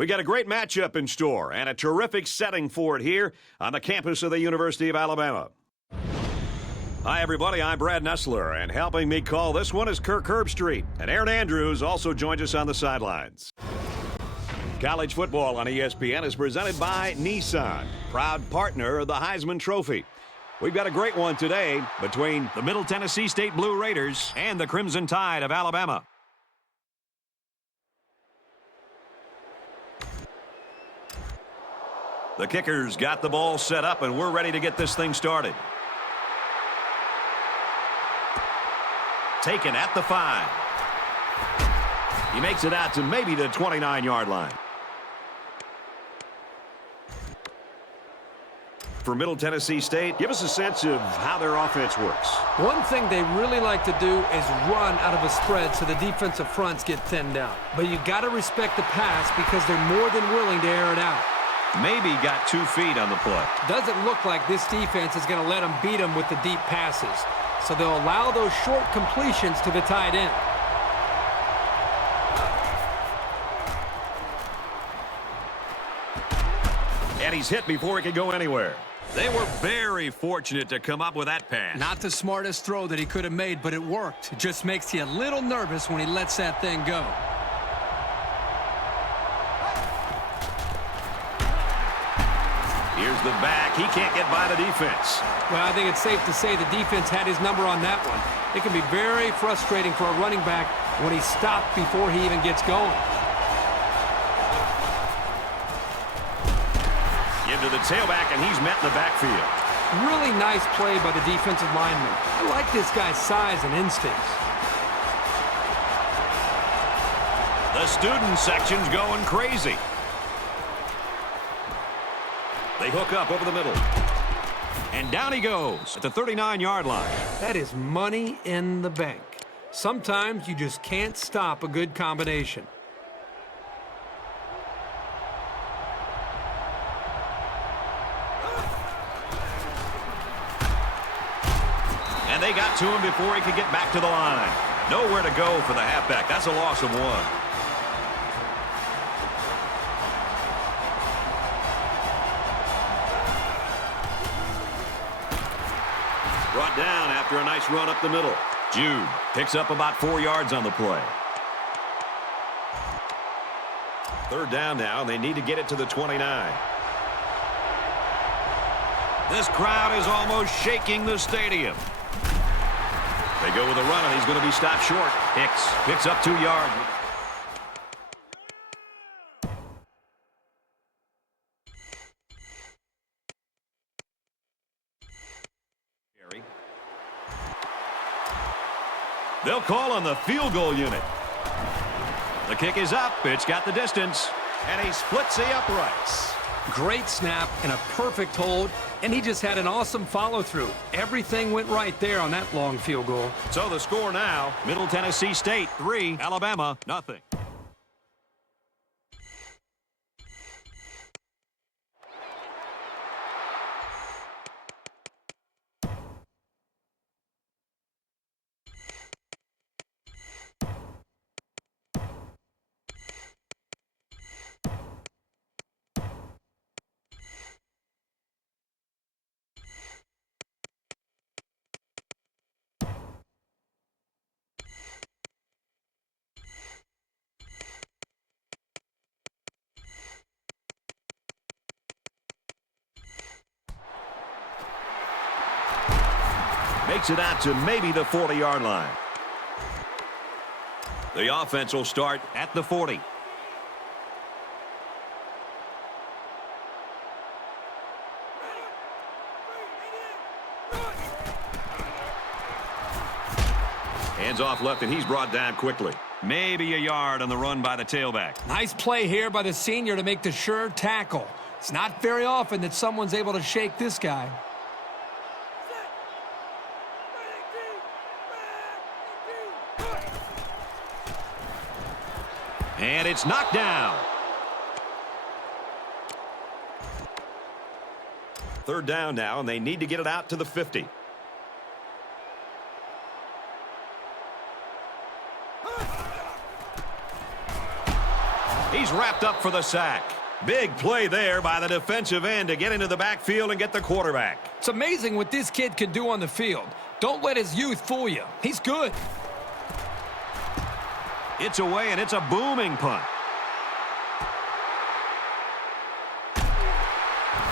We got a great matchup in store and a terrific setting for it here on the campus of the University of Alabama. Hi, everybody. I'm Brad Nessler, and helping me call this one is Kirk Herbstreit. And Aaron Andrews also joins us on the sidelines. College football on ESPN is presented by Nissan, proud partner of the Heisman Trophy. We've got a great one today between the Middle Tennessee State Blue Raiders and the Crimson Tide of Alabama. The kickers got the ball set up, and we're ready to get this thing started. Taken at the 5. He makes it out to maybe the 29-yard line. For Middle Tennessee State, give us a sense of how their offense works. One thing they really like to do is run out of a spread so the defensive fronts get thinned out. But you got to respect the pass because they're more than willing to air it out. Maybe got 2 feet on the play. Doesn't look like this defense is going to let them beat them with the deep passes. So they'll allow those short completions to the tight end. And he's hit before he could go anywhere. They were very fortunate to come up with that pass. Not the smartest throw that he could have made, but it worked. It just makes you a little nervous when he lets that thing go. Here's the back. He can't get by the defense. Well, I think it's safe to say the defense had his number on that one. It can be very frustrating for a running back when he's stopped before he even gets going. Give to the tailback, and he's met in the backfield. Really nice play by the defensive lineman. I like this guy's size and instincts. The student section's going crazy. They hook up over the middle. And down he goes at the 39-yard line. That is money in the bank. Sometimes you just can't stop a good combination. And they got to him before he could get back to the line. Nowhere to go for the halfback. That's a loss of 1. Brought down after a nice run up the middle. Jude picks up about 4 yards on the play. 3rd down now. They need to get it to the 29. This crowd is almost shaking the stadium. They go with a run, and he's going to be stopped short. Hicks picks up 2 yards. They'll call on the field goal unit. The kick is up. It's got the distance. And he splits the uprights. Great snap and a perfect hold, and he just had an awesome follow-through. Everything went right there on that long field goal. So the score now, Middle Tennessee State 3, Alabama nothing. Makes it out to maybe the 40-yard line. The offense will start at the 40. Hands off left, and he's brought down quickly. Maybe a yard on the run by the tailback. Nice play here by the senior to make the sure tackle. It's not very often that someone's able to shake this guy. And it's knocked down. 3rd down now, and they need to get it out to the 50. He's wrapped up for the sack. Big play there by the defensive end to get into the backfield and get the quarterback. It's amazing what this kid can do on the field. Don't let his youth fool you. He's good. It's away, and it's a booming punt.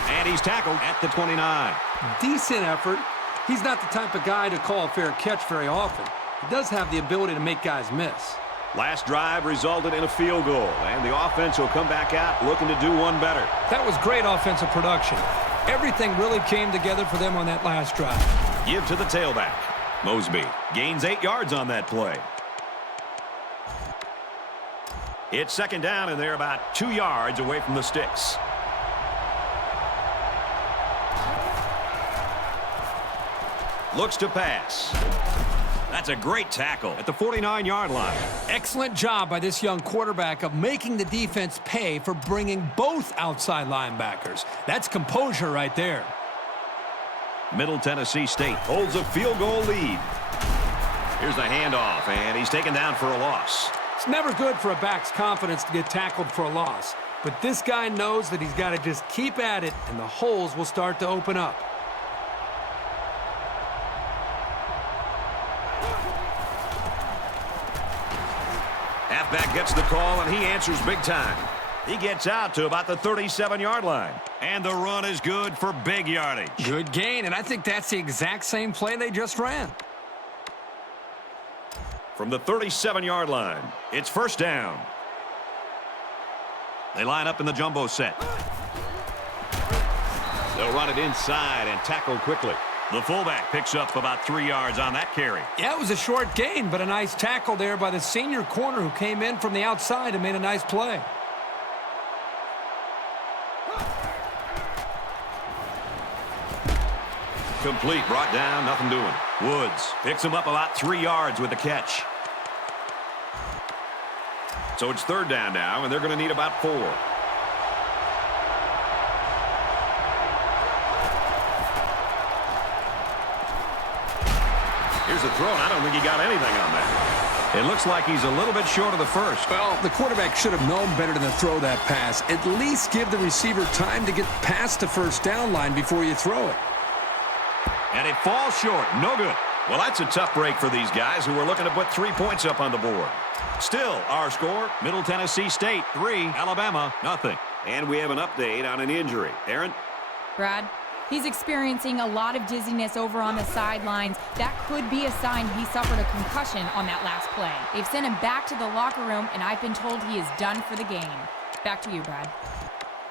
And he's tackled at the 29. Decent effort. He's not the type of guy to call a fair catch very often. He does have the ability to make guys miss. Last drive resulted in a field goal, and the offense will come back out looking to do one better. That was great offensive production. Everything really came together for them on that last drive. Give to the tailback. Mosby gains 8 yards on that play. It's second down, and they're about 2 yards away from the sticks. Looks to pass. That's a great tackle at the 49-yard line. Excellent job by this young quarterback of making the defense pay for bringing both outside linebackers. That's composure right there. Middle Tennessee State holds a field goal lead. Here's the handoff, and he's taken down for a loss. It's never good for a back's confidence to get tackled for a loss. But this guy knows that he's got to just keep at it, and the holes will start to open up. Halfback gets the call, and he answers big time. He gets out to about the 37-yard line. And the run is good for big yardage. Good gain, and I think that's the exact same play they just ran. From the 37-yard line, it's first down. They line up in the jumbo set. They'll run it inside and tackle quickly. The fullback picks up about 3 yards on that carry. Yeah, it was a short gain, but a nice tackle there by the senior corner who came in from the outside and made a nice play. Complete, brought down, nothing doing. Woods picks him up about 3 yards with the catch. So it's third down now, and they're going to need about 4. Here's the throw, and I don't think he got anything on that. It looks like he's a little bit short of the first. Well, the quarterback should have known better than to throw that pass. At least give the receiver time to get past the first down line before you throw it. And it falls short. No good. Well, that's a tough break for these guys who are looking to put 3 points up on the board. Still, our score, Middle Tennessee State 3, Alabama nothing. And we have an update on an injury. Aaron? Brad, he's experiencing a lot of dizziness over on the sidelines. That could be a sign he suffered a concussion on that last play. They've sent him back to the locker room, and I've been told he is done for the game. Back to you, Brad.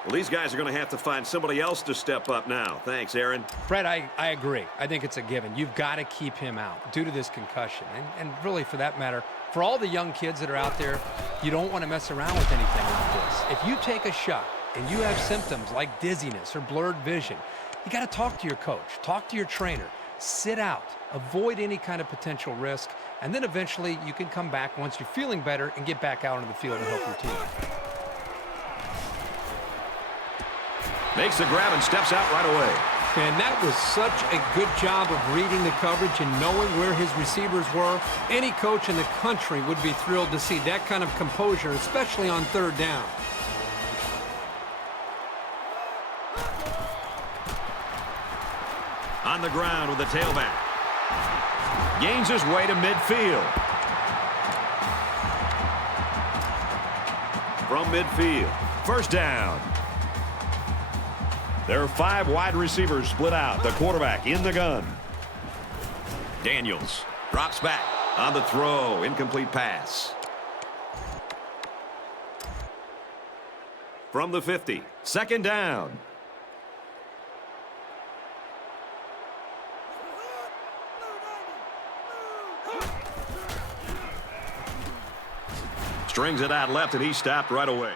Well, these guys are going to have to find somebody else to step up now. Thanks, Aaron. Brett, I agree. I think it's a given. You've got to keep him out due to this concussion. And really, for that matter, for all the young kids that are out there, you don't want to mess around with anything like this. If you take a shot and you have symptoms like dizziness or blurred vision, you got to talk to your coach, talk to your trainer, sit out, avoid any kind of potential risk, and then eventually you can come back once you're feeling better and get back out onto the field and help your team. Makes the grab and steps out right away. And that was such a good job of reading the coverage and knowing where his receivers were. Any coach in the country would be thrilled to see that kind of composure, especially on third down. On the ground with the tailback. Gains his way to midfield. From midfield. First down. There are 5 wide receivers split out. The quarterback in the gun. Daniels drops back on the throw. Incomplete pass. From the 50. Second down. Strings it out left, and he stopped right away.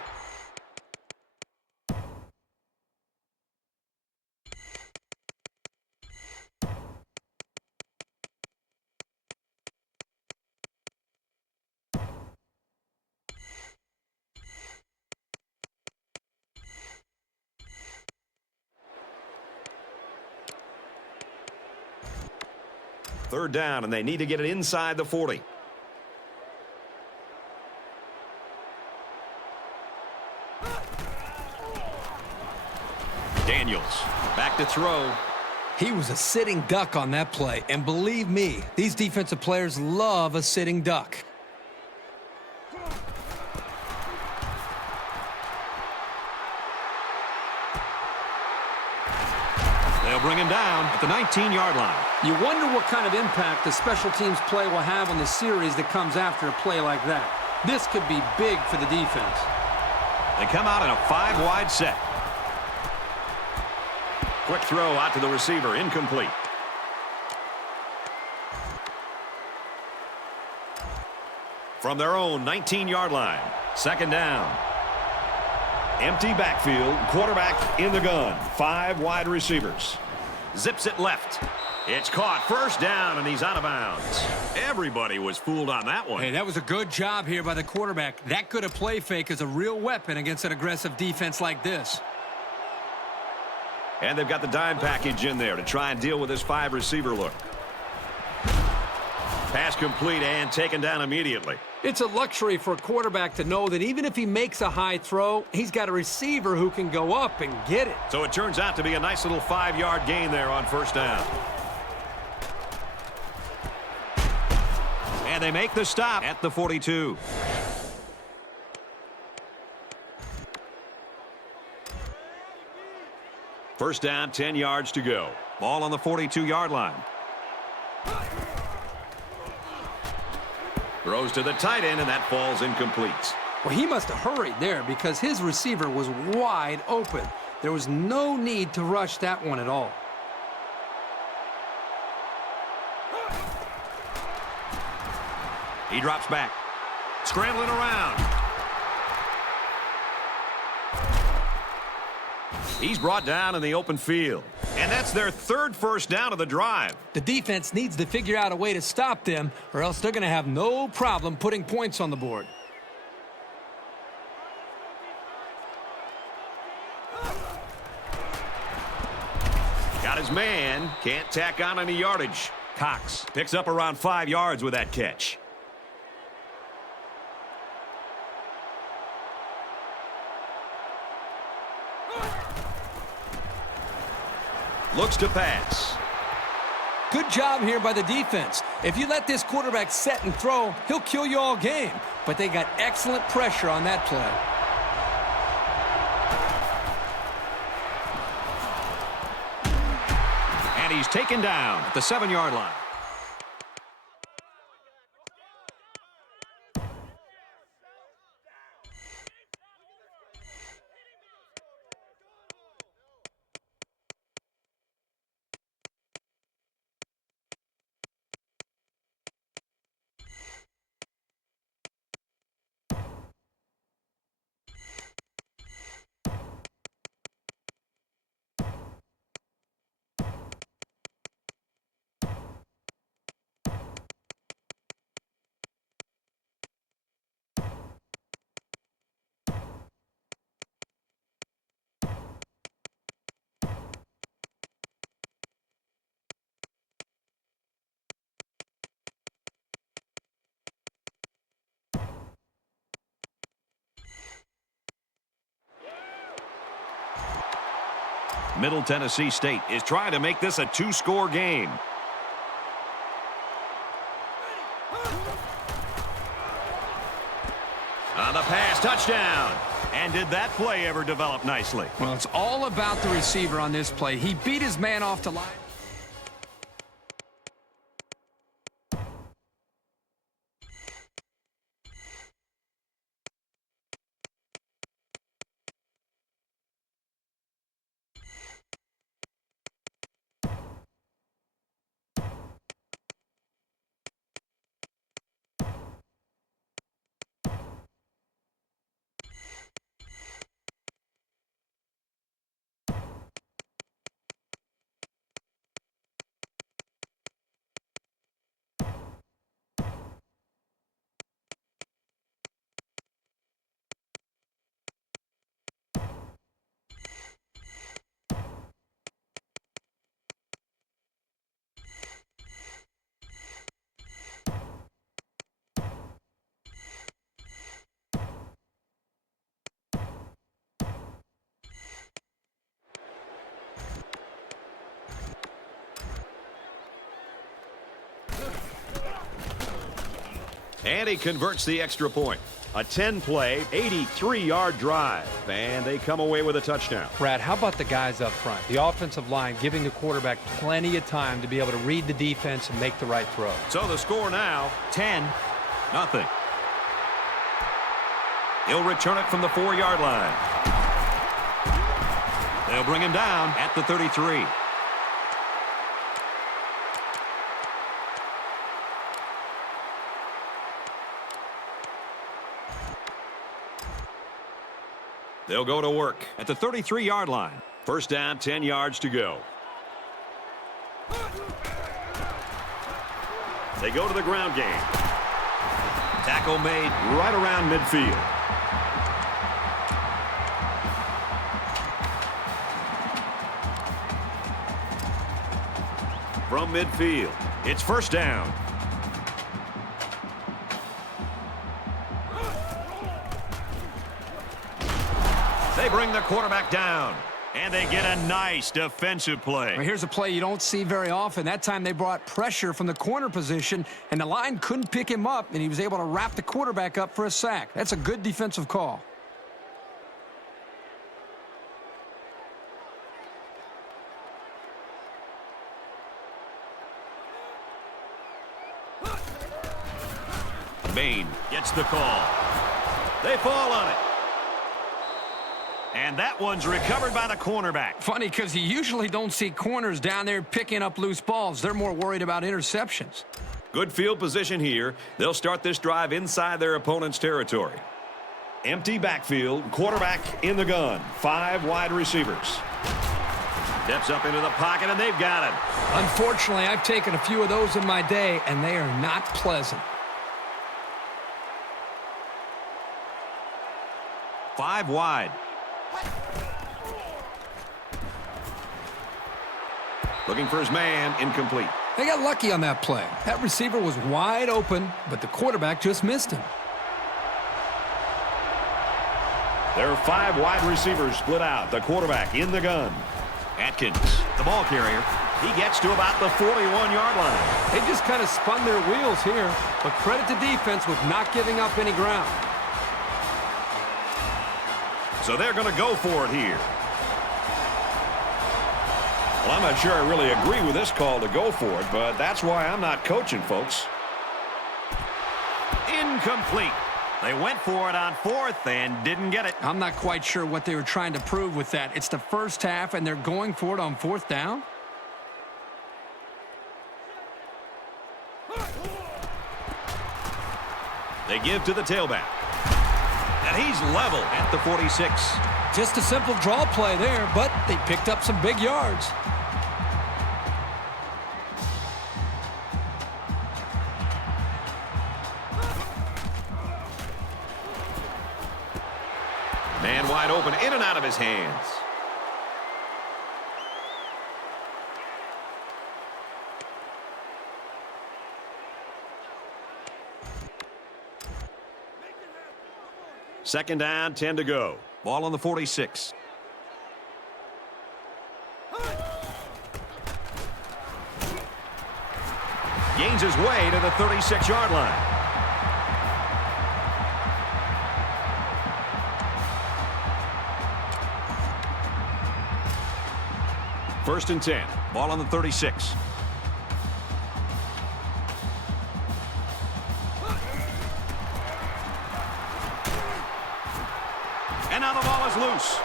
Third down, and they need to get it inside the 40. Daniels back to throw. He was a sitting duck on that play, and believe me, these defensive players love a sitting duck. They'll bring him down at the 19-yard line. You wonder what kind of impact the special teams play will have on the series that comes after a play like that. This could be big for the defense. They come out in a 5-wide set. Quick throw out to the receiver, incomplete. From their own 19-yard line, second down. Empty backfield, quarterback in the gun, 5 wide receivers. Zips it left. It's caught, first down, and he's out of bounds. Everybody was fooled on that one. Hey, that was a good job here by the quarterback. That good a play fake is a real weapon against an aggressive defense like this. And they've got the dime package in there to try and deal with this 5-receiver look. Pass complete and taken down immediately. It's a luxury for a quarterback to know that even if he makes a high throw, he's got a receiver who can go up and get it. So it turns out to be a nice little 5-yard gain there on first down. And they make the stop at the 42. First down, 10 yards to go. Ball on the 42-yard line. Throws to the tight end, and that falls incomplete. Well, he must have hurried there because his receiver was wide open. There was no need to rush that one at all. He drops back. Scrambling around. He's brought down in the open field. And that's their 3rd first down of the drive. The defense needs to figure out a way to stop them, or else they're going to have no problem putting points on the board. Got his man. Can't tack on any yardage. Cox picks up around 5 yards with that catch. Looks to pass. Good job here by the defense. If you let this quarterback set and throw, he'll kill you all game. But they got excellent pressure on that play. And he's taken down at the 7-yard line. Middle Tennessee State is trying to make this a 2-score game. On the pass, touchdown. And did that play ever develop nicely? Well, it's all about the receiver on this play. He beat his man off the line. And he converts the extra point. A 10-play, 83-yard drive. And they come away with a touchdown. Brad, how about the guys up front? The offensive line giving the quarterback plenty of time to be able to read the defense and make the right throw. So the score now, 10-0. He'll return it from the 4-yard line. They'll bring him down at the 33. They'll go to work at the 33-yard line. First down, 10 yards to go. They go to the ground game. Tackle made right around midfield. From midfield, it's first down. They bring the quarterback down, and they get a nice defensive play. Well, here's a play you don't see very often. That time they brought pressure from the corner position, and the line couldn't pick him up, and he was able to wrap the quarterback up for a sack. That's a good defensive call. Bain gets the call. They fall on it. And that one's recovered by the cornerback. Funny, because you usually don't see corners down there picking up loose balls. They're more worried about interceptions. Good field position here. They'll start this drive inside their opponent's territory. Empty backfield, quarterback in the gun. 5 wide receivers. Steps up into the pocket, and they've got him. Unfortunately, I've taken a few of those in my day, and they are not pleasant. 5 wide. Looking for his man, incomplete. They got lucky on that play. That receiver was wide open, but the quarterback just missed him. There are 5 wide receivers split out. The quarterback in the gun. Atkins, the ball carrier. He gets to about the 41-yard line. They just kind of spun their wheels here, but credit to defense with not giving up any ground. So they're going to go for it here. Well, I'm not sure I really agree with this call to go for it, but that's why I'm not coaching, folks. Incomplete. They went for it on 4th and didn't get it. I'm not quite sure what they were trying to prove with that. It's the first half, and they're going for it on 4th down? They give to the tailback. And he's level at the 46. Just a simple draw play there, but they picked up some big yards. Man wide open, in and out of his hands. Second down, 10 to go. Ball on the 46. Gains his way to the 36-yard line. First and 10. Ball on the 36. And now the ball is loose.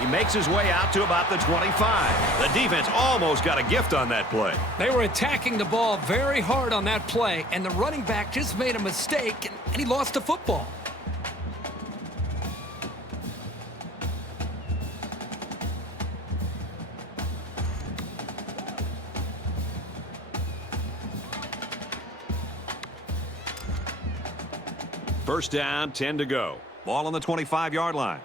He makes his way out to about the 25. The defense almost got a gift on that play. They were attacking the ball very hard on that play, and the running back just made a mistake, and he lost the football. First down, 10 to go. Ball on the 25-yard line.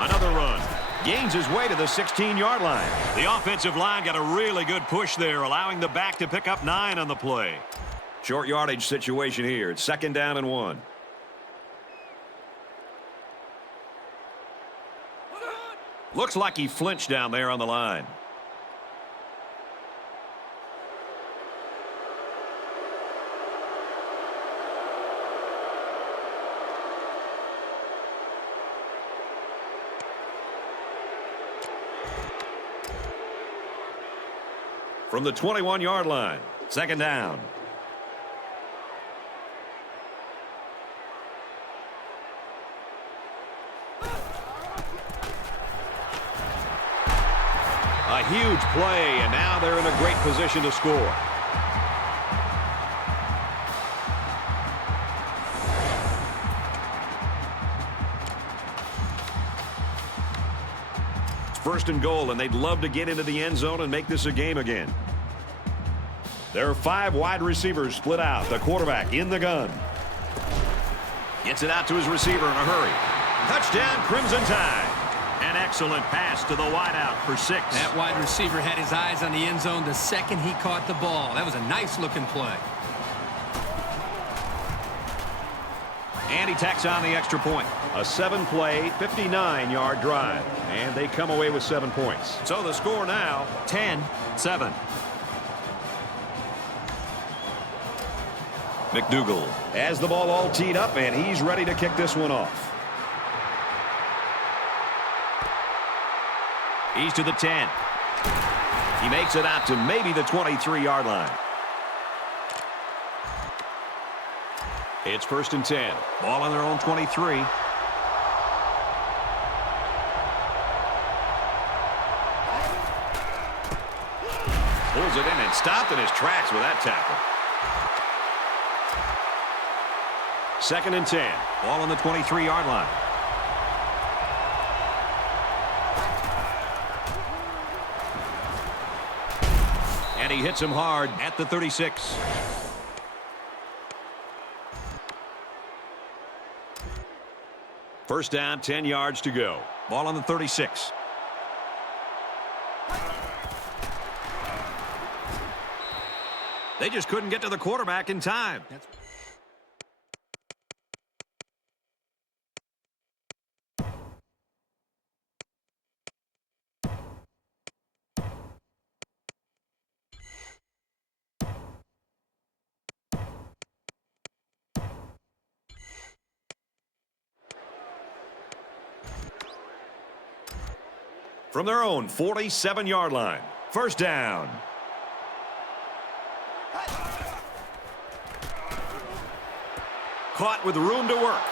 Another run. Gains his way to the 16-yard line. The offensive line got a really good push there, allowing the back to pick up 9 on the play. Short yardage situation here. It's second down and 1. Looks like he flinched down there on the line. From the 21-yard line, second down. A huge play, and now they're in a great position to score. It's first and goal, and they'd love to get into the end zone and make this a game again. There are 5 wide receivers split out. The quarterback in the gun. Gets it out to his receiver in a hurry. Touchdown, Crimson Tide. An excellent pass to the wideout for 6. That wide receiver had his eyes on the end zone the second he caught the ball. That was a nice-looking play. And he tacks on the extra point. A 7-play, 59-yard drive. And they come away with 7 points. So the score now, 10-7. McDougal has the ball all teed up, and he's ready to kick this one off. He's to the 10. He makes it out to maybe the 23-yard line. It's first and 10. Ball on their own 23. Pulls it in and stopped in his tracks with that tackle. Second and 10. Ball on the 23-yard line. And he hits him hard at the 36. First down, 10 yards to go. Ball on the 36. They just couldn't get to the quarterback in time. From their own 47-yard line. First down. Caught with room to work.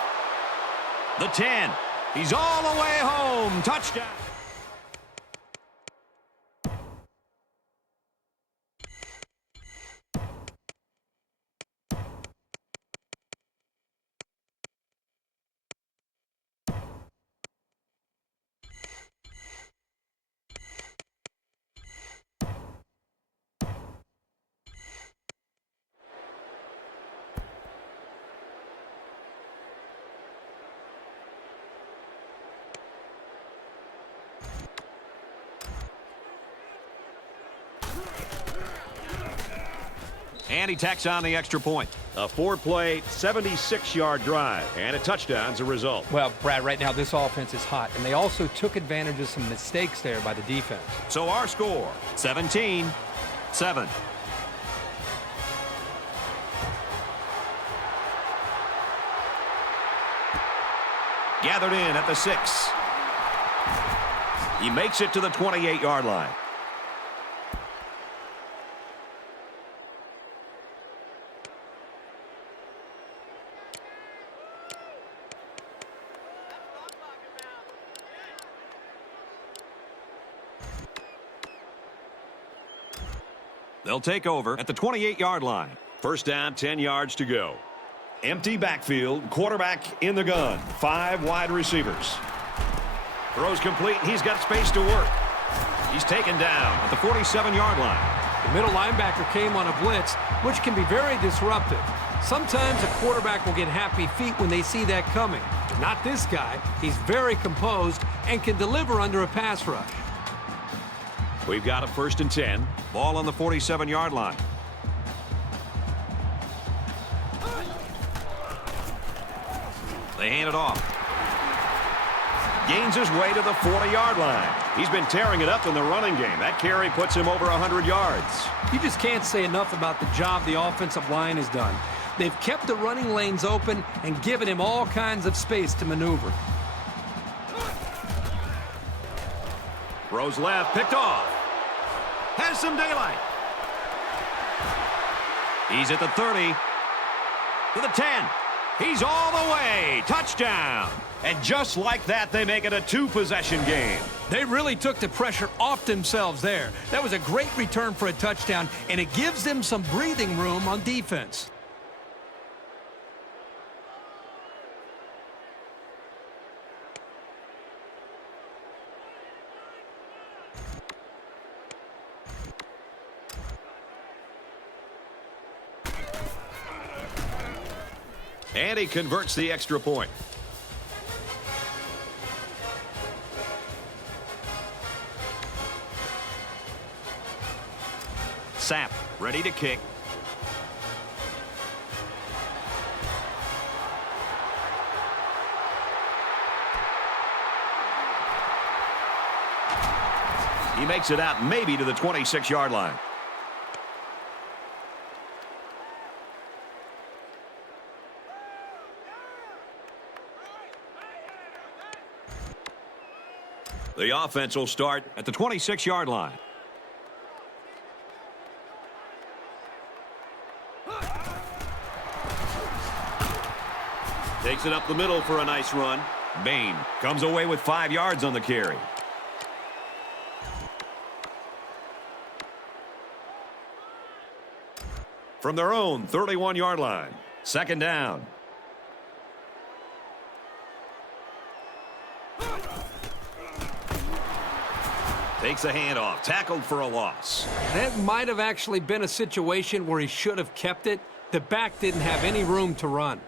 The 10. He's all the way home. Touchdown. And he tacks on the extra point. A 4-play, 76-yard drive, and a touchdown's a result. Well, Brad, right now this offense is hot, and they also took advantage of some mistakes there by the defense. So our score, 17-7. Gathered in at the 6. He makes it to the 28-yard line. They'll take over at the 28-yard line. First down, 10 yards to go. Empty backfield, quarterback in the gun. 5 wide receivers. Throws complete, and he's got space to work. He's taken down at the 47-yard line. The middle linebacker came on a blitz, which can be very disruptive. Sometimes a quarterback will get happy feet when they see that coming. Not this guy. He's very composed and can deliver under a pass rush. We've got a first and 10. Ball on the 47-yard line. They hand it off. gains his way to the 40-yard line. He's been tearing it up in the running game. That carry puts him over 100 yards. You just can't say enough about the job the offensive line has done. They've kept the running lanes open and given him all kinds of space to maneuver. Throws left, picked off. Has some daylight. He's at the 30. To the 10. He's all the way. Touchdown. And just like that, they make it a two-possession game. They really took the pressure off themselves there. That was a great return for a touchdown, and it gives them some breathing room on defense. And he converts the extra point. Sapp, ready to kick. He makes it out maybe to the 26-yard line. The offense will start at the 26-yard line. Takes it up the middle for a nice run. Bain comes away with 5 yards on the carry. From their own 31-yard line. Second down. Takes a handoff, tackled for a loss. That might have actually been a situation where he should have kept it. The back didn't have any room to run.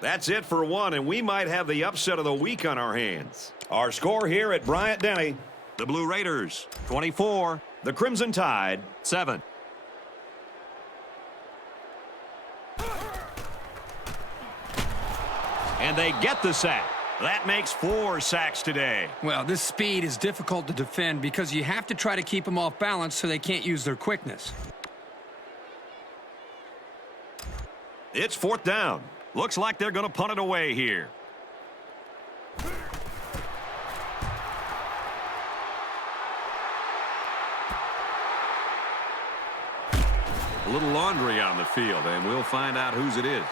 That's it for one, and we might have the upset of the week on our hands. Our score here at Bryant-Denny: the Blue Raiders 24, the Crimson Tide 7. And they get the sack. That makes 4 sacks today. Well, this speed is difficult to defend because you have to try to keep them off balance so they can't use their quickness. It's fourth down. Looks like they're going to punt it away here. A little laundry on the field, and we'll find out whose it is.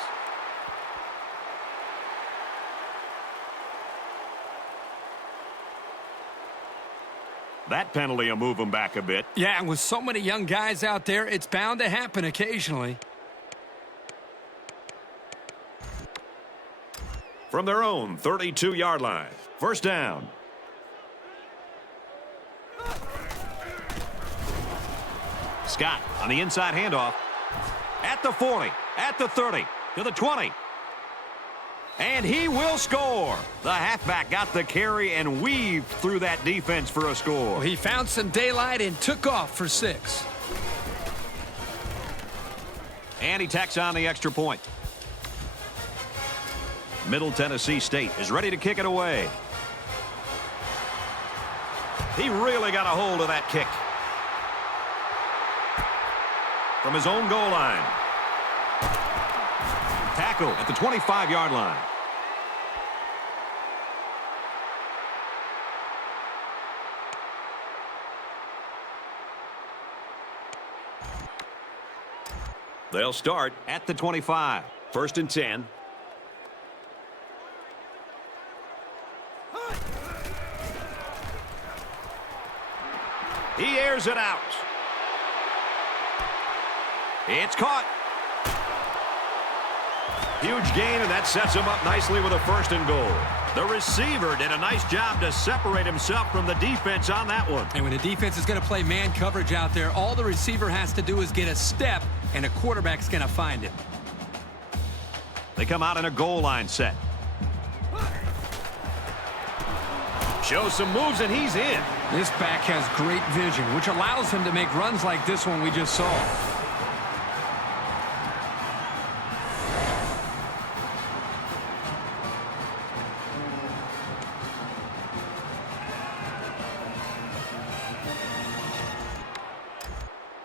That penalty will move them back a bit. Yeah, and with so many young guys out there, it's bound to happen occasionally. From their own 32-yard line. First down. Scott on the inside handoff. At the 40, at the 30, to the 20. And he will score. The halfback got the carry and weaved through that defense for a score. Well, he found some daylight and took off for 6. And he tacks on the extra point. Middle Tennessee State is ready to kick it away. He really got a hold of that kick. From his own goal line. Tackle at the 25-yard line. They'll start at the 25. First and 10. He airs it out. It's caught. Huge gain, and that sets him up nicely with a first and goal. The receiver did a nice job to separate himself from the defense on that one. And when the defense is going to play man coverage out there, all the receiver has to do is get a step, and a quarterback's going to find it. They come out in a goal line set. Shows some moves, and he's in. This back has great vision, which allows him to make runs like this one we just saw.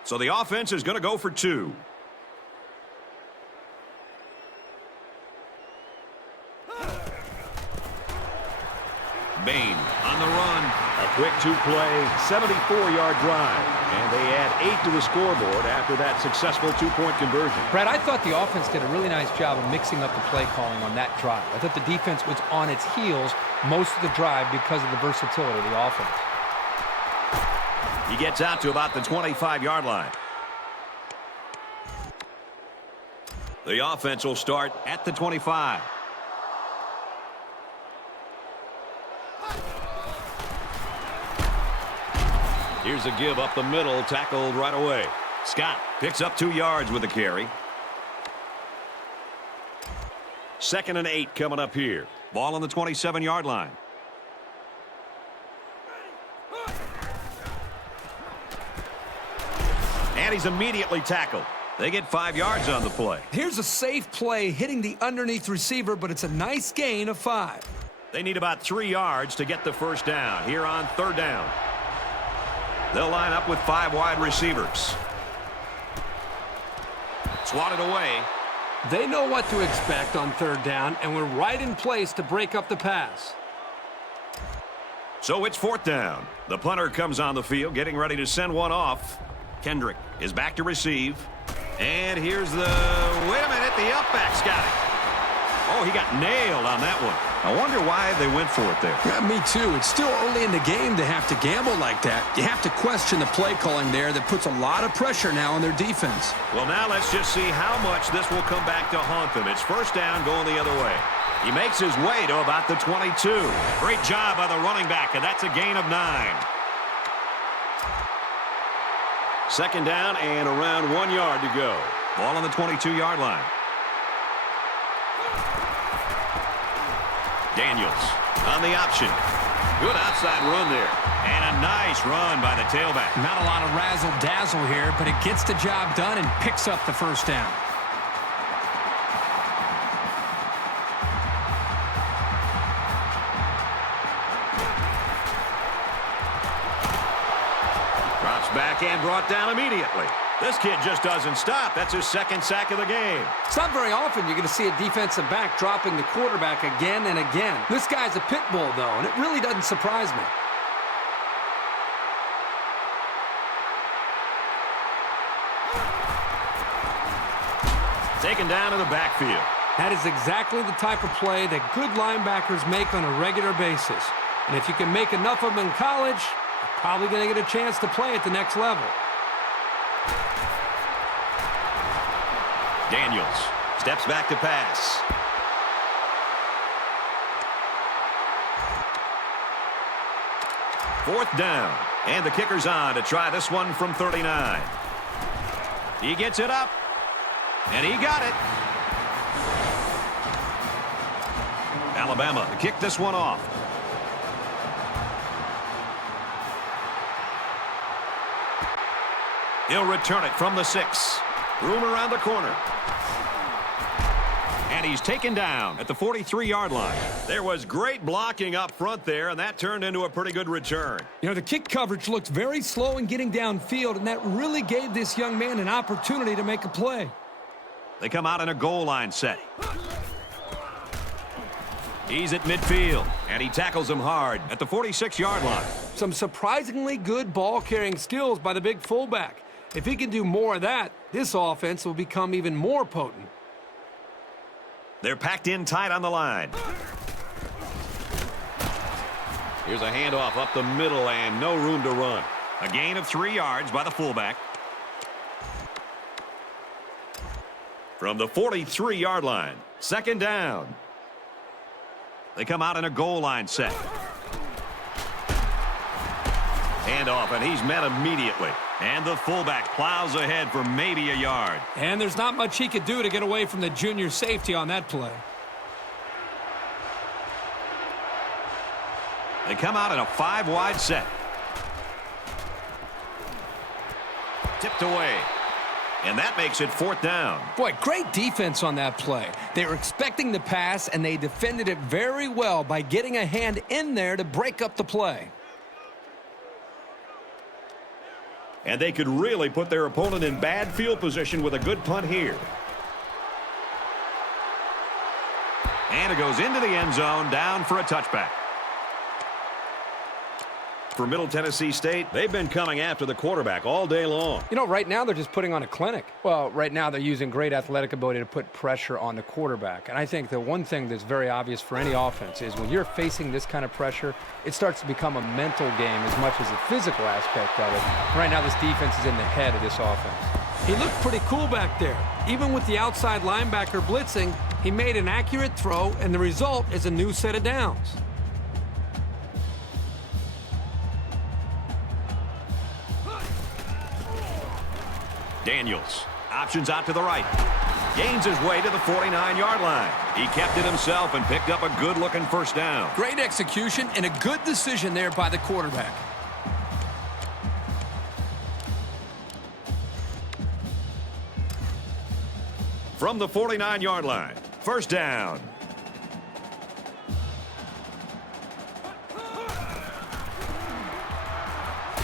So the offense is going to go for 2. Bain on the run. A quick 2-play, 74-yard drive. And they add 8 to the scoreboard after that successful 2-point conversion. Brad, I thought the offense did a really nice job of mixing up the play calling on that drive. I thought the defense was on its heels most of the drive because of the versatility of the offense. He gets out to about the 25-yard line. The offense will start at the 25. Here's a give up the middle, tackled right away. Scott picks up 2 yards with the carry. 2nd and 8 coming up here. Ball on the 27-yard line. And he's immediately tackled. They get 5 yards on the play. Here's a safe play hitting the underneath receiver, but it's a nice gain of 5. They need about 3 yards to get the first down here on 3rd down. They'll line up with 5 wide receivers. Swatted away. They know what to expect on 3rd down, and we're right in place to break up the pass. So it's 4th down. The punter comes on the field, getting ready to send one off. Kendrick is back to receive. And here's the... Wait a minute, the upback's got it. Oh, he got nailed on that one. I wonder why they went for it there. Yeah, me too. It's still early in the game to have to gamble like that. You have to question the play calling there that puts a lot of pressure now on their defense. Well, now let's just see how much this will come back to haunt them. It's 1st down going the other way. He makes his way to about the 22. Great job by the running back, and that's a gain of 9. 2nd down and around 1 yard to go. Ball on the 22-yard line. Daniels on the option. Good outside run there. And a nice run by the tailback. Not a lot of razzle-dazzle here, but it gets the job done and picks up the first down. Drops back and brought down immediately. This kid just doesn't stop. That's his 2nd sack of the game. It's not very often you're going to see a defensive back dropping the quarterback again and again. This guy's a pit bull, though, and it really doesn't surprise me. Taken down in the backfield. That is exactly the type of play that good linebackers make on a regular basis. And if you can make enough of them in college, you're probably going to get a chance to play at the next level. Daniels steps back to pass. Fourth down. And the kicker's on to try this one from 39. He gets it up. And he got it. Alabama to kick this one off. He'll return it from the 6. Room around the corner. And he's taken down at the 43-yard line. There was great blocking up front there, and that turned into a pretty good return. You know, the kick coverage looked very slow in getting downfield, and that really gave this young man an opportunity to make a play. They come out in a goal line set. He's at midfield, and he tackles him hard at the 46-yard line. Some surprisingly good ball-carrying skills by the big fullback. If he can do more of that, this offense will become even more potent. They're packed in tight on the line. Here's a handoff up the middle and no room to run. A gain of 3 yards by the fullback. From the 43-yard line, second down. They come out in a goal line set. Handoff, and he's met immediately. And the fullback plows ahead for maybe a yard. And there's not much he could do to get away from the junior safety on that play. They come out in a 5-wide set. Tipped away. And that makes it fourth down. Boy, great defense on that play. They were expecting the pass, and they defended it very well by getting a hand in there to break up the play. And they could really put their opponent in bad field position with a good punt here. And it goes into the end zone, down for a touchback. For Middle Tennessee State, they've been coming after the quarterback all day long. You know, right now they're just putting on a clinic. Well, right now they're using great athletic ability to put pressure on the quarterback. And I think the one thing that's very obvious for any offense is when you're facing this kind of pressure, it starts to become a mental game as much as a physical aspect of it. Right now this defense is in the head of this offense. He looked pretty cool back there. Even with the outside linebacker blitzing, he made an accurate throw, and the result is a new set of downs. Daniels options out to the right. Gains his way to the 49-yard line. He kept it himself and picked up a good-looking first down. Great execution and a good decision there by the quarterback. From the 49-yard line, first down.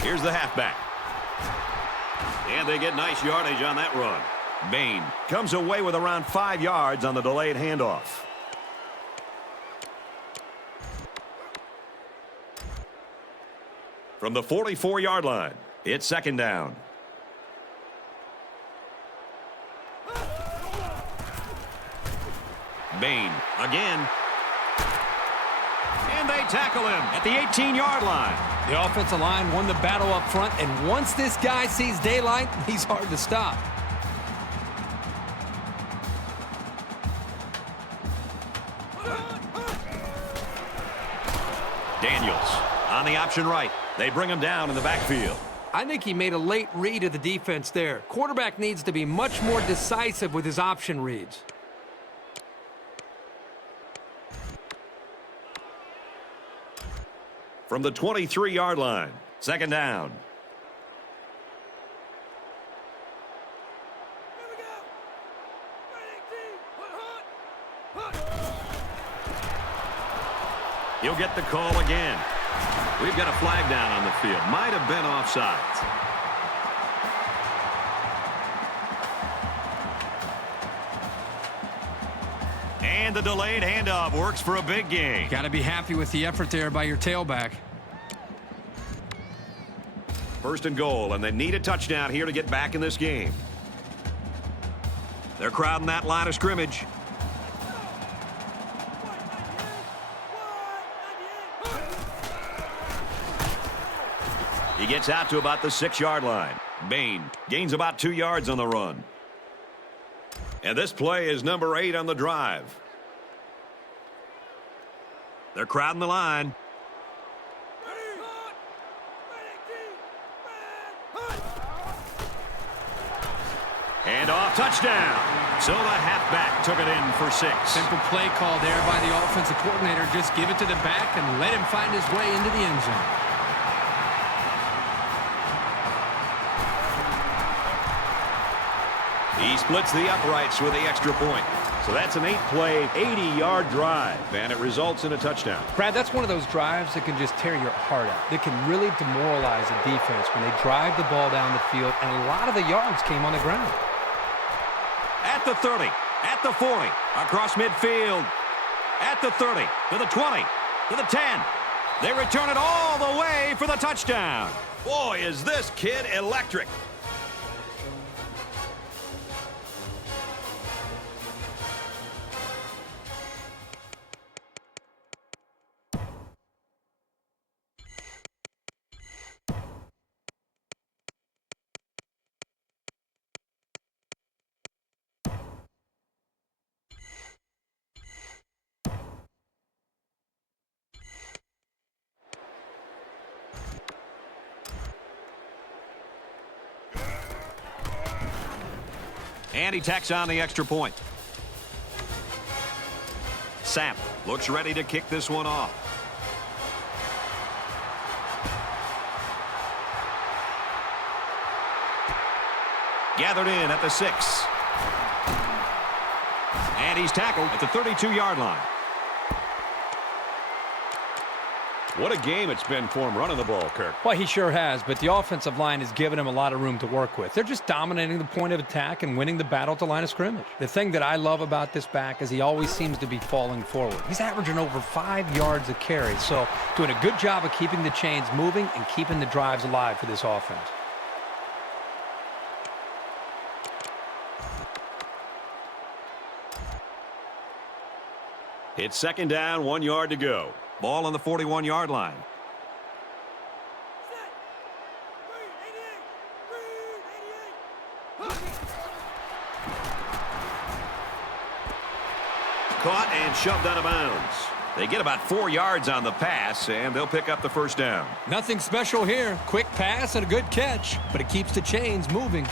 Here's the halfback. And they get nice yardage on that run. Bain comes away with around 5 yards on the delayed handoff. From the 44-yard line, it's second down. Bain again. And they tackle him at the 18-yard line. The offensive line won the battle up front, and once this guy sees daylight, he's hard to stop. Daniels on the option right. They bring him down in the backfield. I think he made a late read of the defense there. Quarterback needs to be much more decisive with his option reads. From the 23-yard line, second down. He'll get the call again. We've got a flag down on the field. Might have been offsides. And the delayed handoff works for a big gain. Got to be happy with the effort there by your tailback. First and goal, and they need a touchdown here to get back in this game. They're crowding that line of scrimmage. He gets out to about the 6-yard line. Bain gains about 2 yards on the run. And this play is number 8 on the drive. They're crowding the line. And off, touchdown. So the halfback took it in for 6. Simple play call there by the offensive coordinator. Just give it to the back and let him find his way into the end zone. He splits the uprights with the extra point. So that's an 8-play, 80-yard drive, and it results in a touchdown. Brad, that's one of those drives that can just tear your heart out. That can really demoralize a defense when they drive the ball down the field, and a lot of the yards came on the ground. At the 30, at the 40, across midfield, at the 30, to the 20, to the 10. They return it all the way for the touchdown. Boy, is this kid electric. And he tacks on the extra point. Sapp looks ready to kick this one off. Gathered in at the 6. And he's tackled at the 32-yard line. What a game it's been for him running the ball, Kirk. Well, he sure has, but the offensive line has given him a lot of room to work with. They're just dominating the point of attack and winning the battle at the line of scrimmage. The thing that I love about this back is he always seems to be falling forward. He's averaging over 5 yards a carry, so doing a good job of keeping the chains moving and keeping the drives alive for this offense. It's second down, 1 yard to go. Ball on the 41-yard line. Caught and shoved out of bounds. They get about 4 yards on the pass, and they'll pick up the first down. Nothing special here. Quick pass and a good catch, but it keeps the chains moving.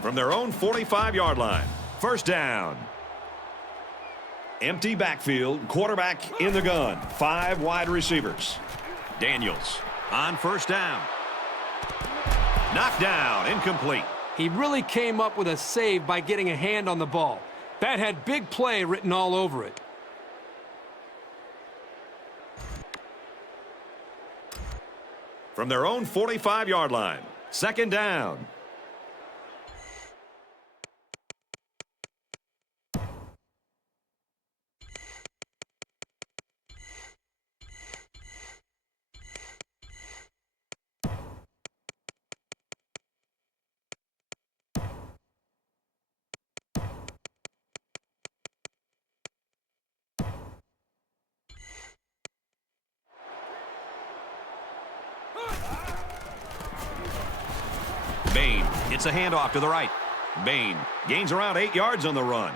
From their own 45-yard line. First down. Empty backfield. Quarterback in the gun. 5 wide receivers. Daniels on first down. Knocked down. Incomplete. He really came up with a save by getting a hand on the ball. That had big play written all over it. From their own 45-yard line. Second down. Bain gets a handoff to the right. Bain gains around 8 yards on the run.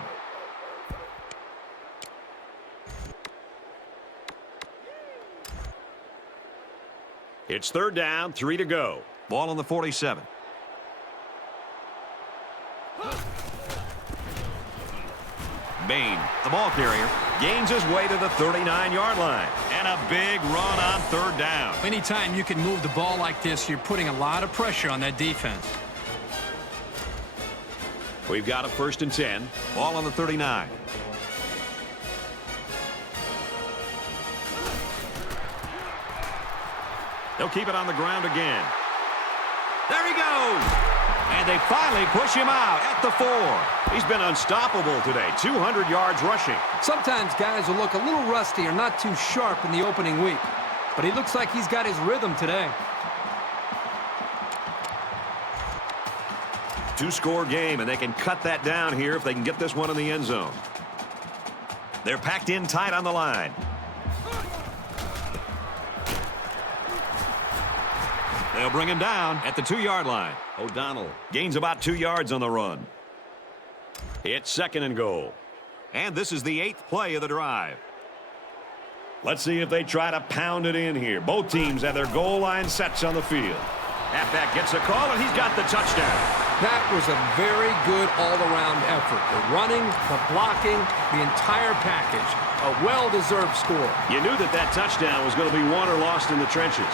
It's third down, 3 to go. Ball on the 47. Bain, the ball carrier, gains his way to the 39-yard line. And a big run on third down. Anytime you can move the ball like this, you're putting a lot of pressure on that defense. We've got a first and 10. Ball on the 39. They'll keep it on the ground again. There he goes. And they finally push him out at the 4. He's been unstoppable today. 200 yards rushing. Sometimes guys will look a little rusty or not too sharp in the opening week. But he looks like he's got his rhythm today. 2-score game, and they can cut that down here if they can get this one in the end zone. They're packed in tight on the line. They'll bring him down at the 2-yard line. O'Donnell gains about 2 yards on the run. It's second and goal. And this is the 8th play of the drive. Let's see if they try to pound it in here. Both teams have their goal line sets on the field. Halfback gets a call, and he's got the touchdown. That was a very good all-around effort. The running, the blocking, the entire package. A well-deserved score. You knew that that touchdown was going to be won or lost in the trenches.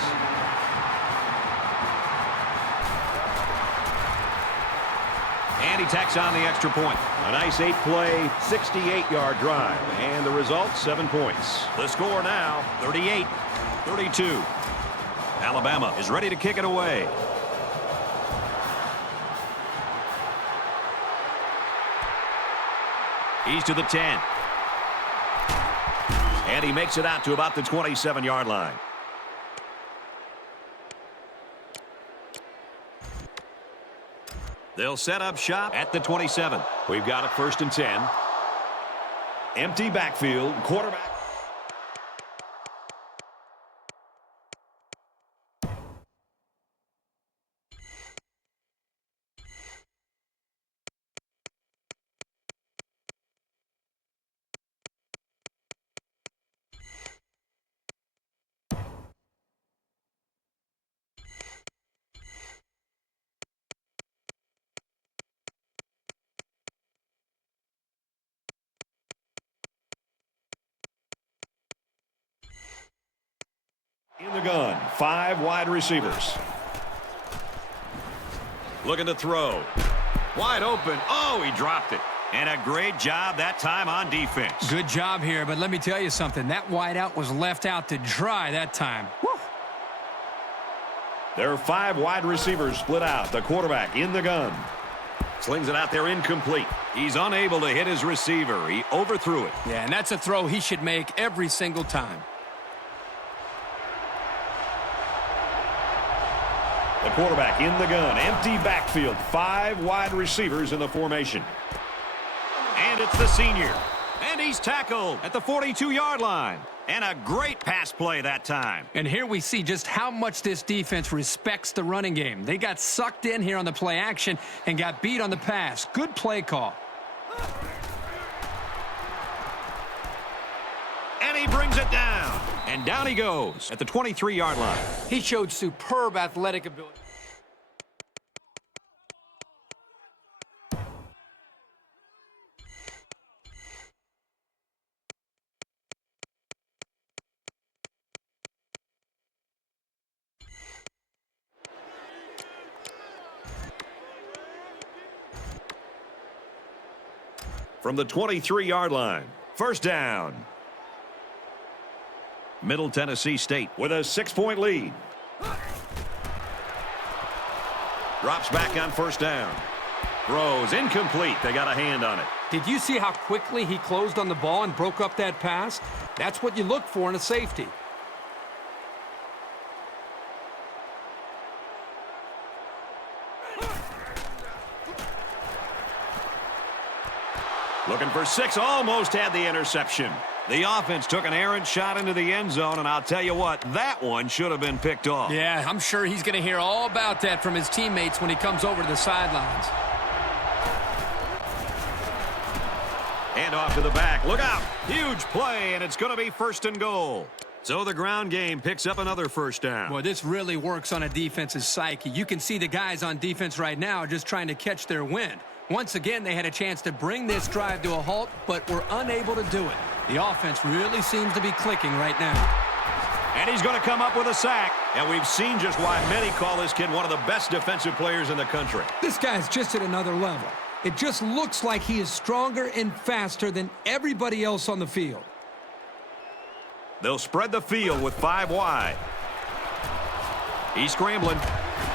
And he tacks on the extra point. A nice 8-play, 68-yard drive. And the result, 7 points. The score now, 38-32. Alabama is ready to kick it away. He's to the 10. And he makes it out to about the 27-yard line. They'll set up shop at the 27. We've got a first and 10. Empty backfield, quarterback. gun. 5 wide receivers. Looking to throw. Wide open. Oh, he dropped it. And a great job that time on defense. Good job here, but let me tell you something. That wideout was left out to dry that time. Woo! There are 5 wide receivers split out. The quarterback in the gun. Slings it out there incomplete. He's unable to hit his receiver. He overthrew it. Yeah, and that's a throw he should make every single time. The quarterback in the gun. Empty backfield. 5 wide receivers in the formation. And it's the senior. And he's tackled at the 42-yard line. And a great pass play that time. And here we see just how much this defense respects the running game. They got sucked in here on the play action and got beat on the pass. Good play call. And he brings it down. And down he goes at the 23-yard line. He showed superb athletic ability. From the 23-yard line. First down. Middle Tennessee State with a 6-point lead. Drops back on first down. Throws incomplete. They got a hand on it. Did you see how quickly he closed on the ball and broke up that pass? That's what you look for in a safety. Looking for 6, almost had the interception. The offense took an errant shot into the end zone, and I'll tell you what, that one should have been picked off. Yeah, I'm sure he's going to hear all about that from his teammates when he comes over to the sidelines. And off to the back. Look out. Huge play, and it's going to be 1st and goal. So the ground game picks up another first down. Boy, this really works on a defense's psyche. You can see the guys on defense right now just trying to catch their wind. Once again, they had a chance to bring this drive to a halt, but were unable to do it. The offense really seems to be clicking right now. And he's going to come up with a sack. And we've seen just why many call this kid one of the best defensive players in the country. This guy's just at another level. It just looks like he is stronger and faster than everybody else on the field. They'll spread the field with 5 wide. He's scrambling.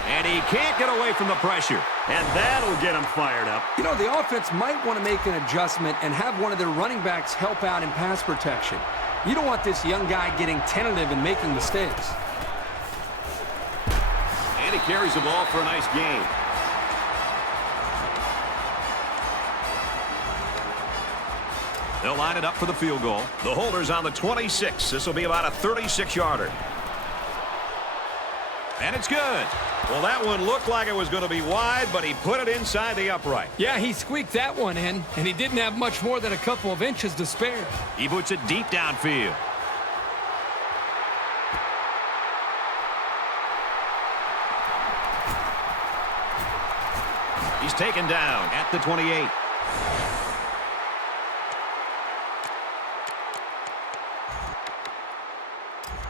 And he can't get away from the pressure. And that'll get him fired up. You know, the offense might want to make an adjustment and have one of their running backs help out in pass protection. You don't want this young guy getting tentative and making mistakes. And he carries the ball for a nice gain. They'll line it up for the field goal. The holder's on the 26. This will be about a 36-yarder. And it's good. Well, that one looked like it was going to be wide, but he put it inside the upright. Yeah, he squeaked that one in, and he didn't have much more than a couple of inches to spare. He puts it deep downfield. He's taken down at the 28.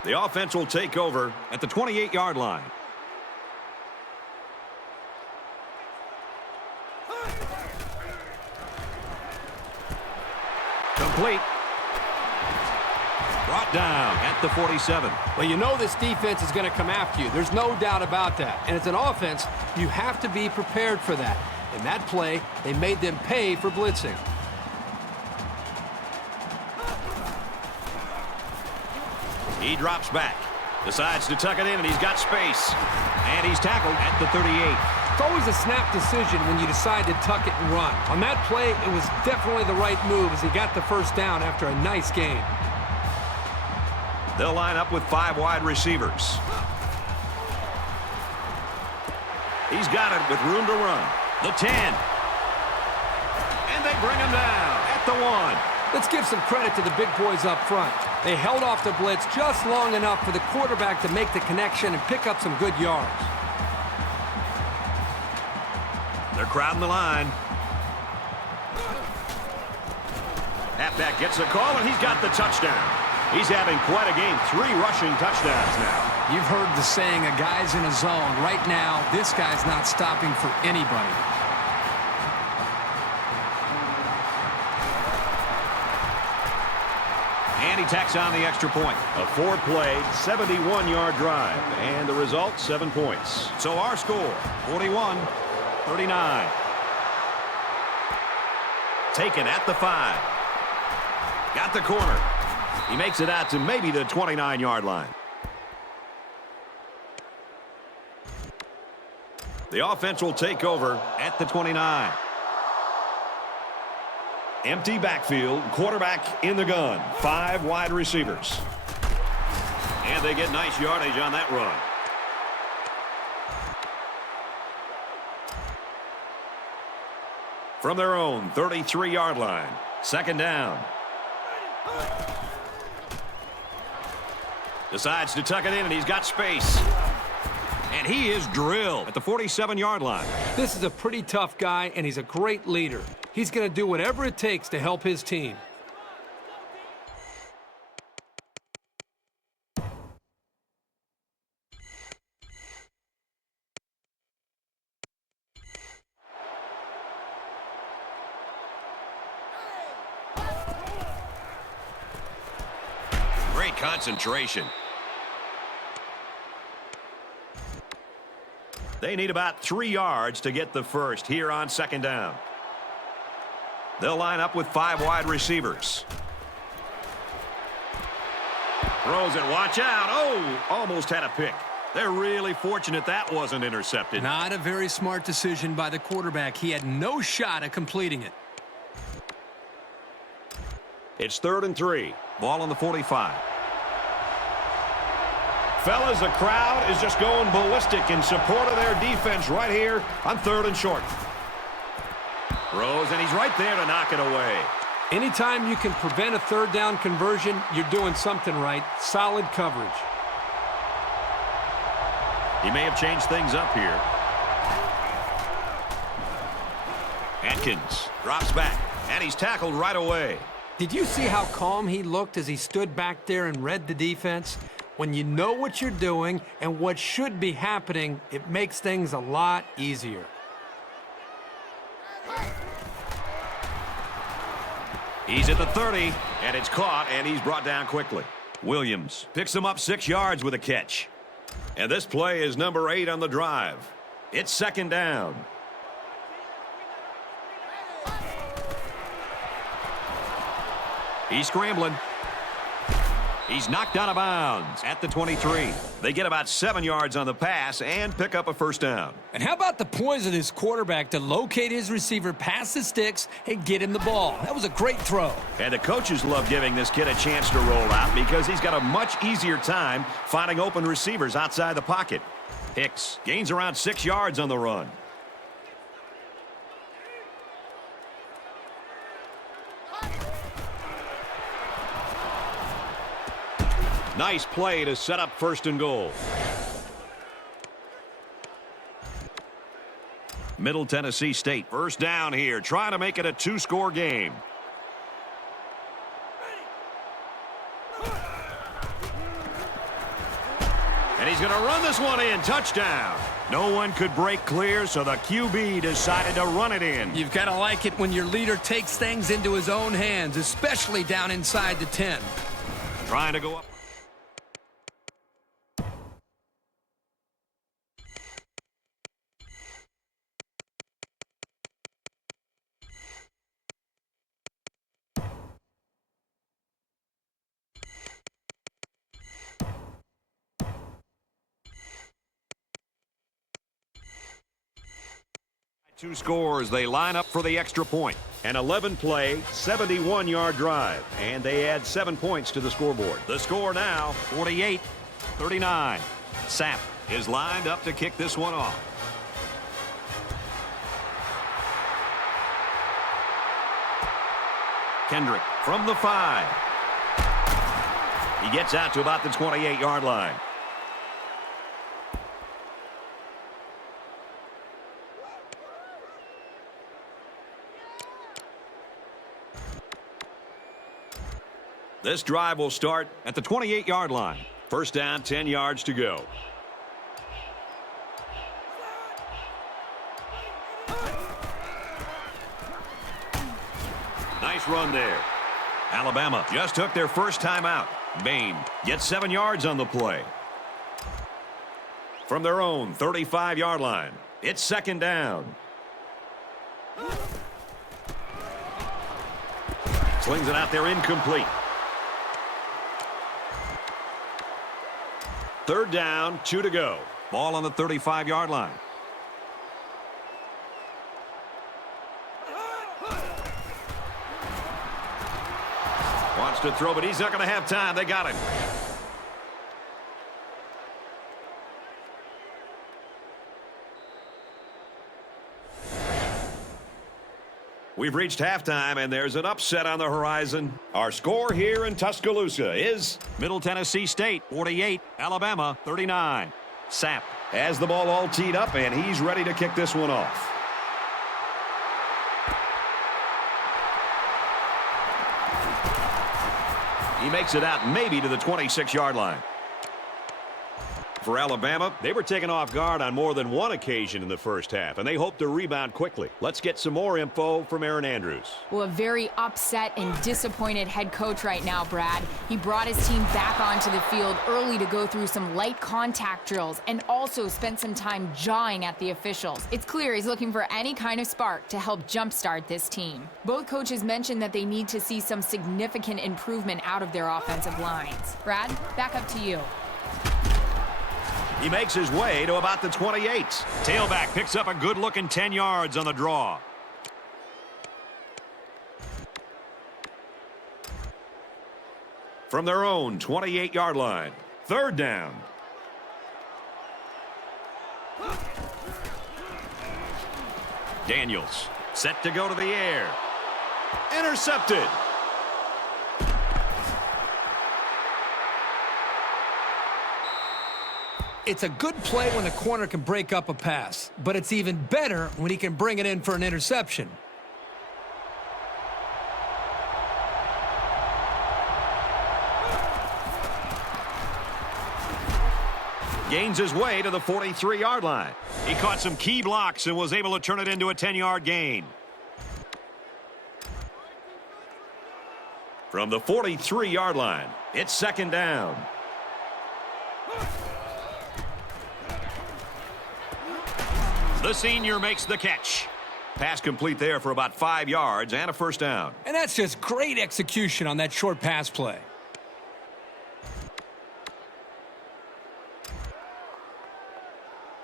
The offense will take over at the 28-yard line. Complete. Brought down at the 47. Well, you know this defense is going to come after you. There's no doubt about that. And it's an offense, you have to be prepared for that. In that play, they made them pay for blitzing. He drops back. Decides to tuck it in, and he's got space. And he's tackled at the 38. It's always a snap decision when you decide to tuck it and run. On that play, it was definitely the right move as he got the first down after a nice game. They'll line up with 5 wide receivers. He's got it with room to run. The 10. And they bring him down at the 1. Let's give some credit to the big boys up front. They held off the blitz just long enough for the quarterback to make the connection and pick up some good yards. They're crowding the line. Halfback gets the call, and he's got the touchdown. He's having quite a game. 3 rushing touchdowns now. You've heard the saying, a guy's in a zone. Right now, this guy's not stopping for anybody. And he tacks on the extra point. A 4-play, 71-yard drive. And the result, 7 points. So our score, 41-39. Taken at the 5. Got the corner. He makes it out to maybe the 29-yard line. The offense will take over at the 29. Empty backfield, quarterback in the gun. 5 wide receivers. And they get nice yardage on that run. From their own 33-yard line. Second down. Decides to tuck it in, and he's got space. And he is drilled at the 47-yard line. This is a pretty tough guy, and he's a great leader. He's going to do whatever it takes to help his team. Great concentration. They need about 3 yards to get the first here on second down. They'll line up with 5 wide receivers. Throws it, watch out. Oh, almost had a pick. They're really fortunate that wasn't intercepted. Not a very smart decision by the quarterback. He had no shot at completing it. It's 3rd and 3. Ball on the 45. Fellas, the crowd is just going ballistic in support of their defense right here on 3rd and short. Throws, and he's right there to knock it away. Anytime you can prevent a 3rd down conversion, you're doing something right. Solid coverage. He may have changed things up here. Atkins drops back, and he's tackled right away. Did you see how calm he looked as he stood back there and read the defense? When you know what you're doing and what should be happening, it makes things a lot easier. He's at the 30, and it's caught, and he's brought down quickly. Williams picks him up 6 yards with a catch. And this play is number 8 on the drive. It's second down. He's scrambling. He's knocked out of bounds at the 23. They get about 7 yards on the pass and pick up a first down. And how about the poise of this quarterback to locate his receiver past the sticks and get him the ball? That was a great throw. And the coaches love giving this kid a chance to roll out because he's got a much easier time finding open receivers outside the pocket. Hicks gains around 6 yards on the run. Nice play to set up 1st and goal. Middle Tennessee State. First down here, trying to make it a 2-score game. And he's going to run this one in. Touchdown. No one could break clear, so the QB decided to run it in. You've got to like it when your leader takes things into his own hands, especially down inside the 10. Trying to go up. Two scores. They line up for the extra point. An 11-play, 71-yard drive. And they add 7 points to the scoreboard. The score now, 48-39. Sapp is lined up to kick this one off. Kendrick from the 5. He gets out to about the 28-yard line. This drive will start at the 28-yard line. First down, 10 yards to go. Nice run there. Alabama just took their first time out. Bain gets 7 yards on the play. From their own 35-yard line, it's second down. Slings it out there, incomplete. Third down, 2 to go. Ball on the 35-yard line. Wants to throw, but he's not going to have time. They got him. We've reached halftime, and there's an upset on the horizon. Our score here in Tuscaloosa is Middle Tennessee State 48, Alabama 39. Sapp has the ball all teed up, and he's ready to kick this one off. He makes it out maybe to the 26-yard line. For Alabama, they were taken off guard on more than one occasion in the first half, and they hope to rebound quickly. Let's get some more info from Aaron Andrews. Well, a very upset and disappointed head coach right now, Brad. He brought his team back onto the field early to go through some light contact drills and also spent some time jawing at the officials. It's clear he's looking for any kind of spark to help jumpstart this team. Both coaches mentioned that they need to see some significant improvement out of their offensive lines. Brad, back up to you. He makes his way to about the 28. Tailback picks up a good-looking 10 yards on the draw. From their own 28-yard line, third down. Daniels set to go to the air. Intercepted. It's a good play when the corner can break up a pass, but it's even better when he can bring it in for an interception. Gains his way to the 43-yard line. He caught some key blocks and was able to turn it into a 10-yard gain. From the 43-yard line, it's second down. The senior makes the catch. Pass complete there for about 5 yards and a first down. And that's just great execution on that short pass play.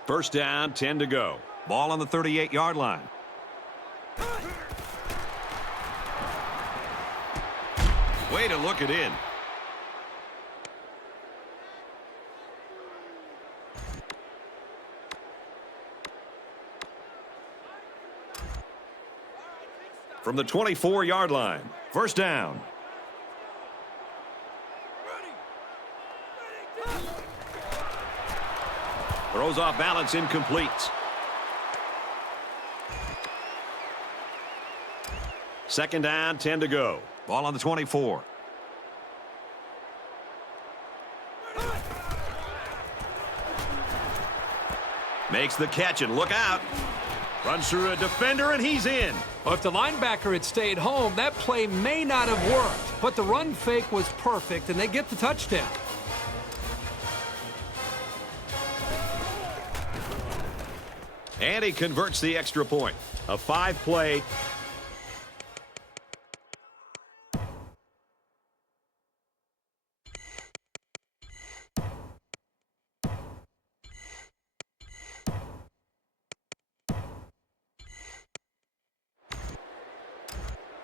First down, 10 to go. Ball on the 38-yard line. Way to look it in. From the 24-yard line, first down. Throws off balance, incomplete. Second down, 10 to go. Ball on the 24. Makes the catch, and look out. Runs through a defender, and he's in. Well, if the linebacker had stayed home, that play may not have worked. But the run fake was perfect, and they get the touchdown. And he converts the extra point. A 5-play.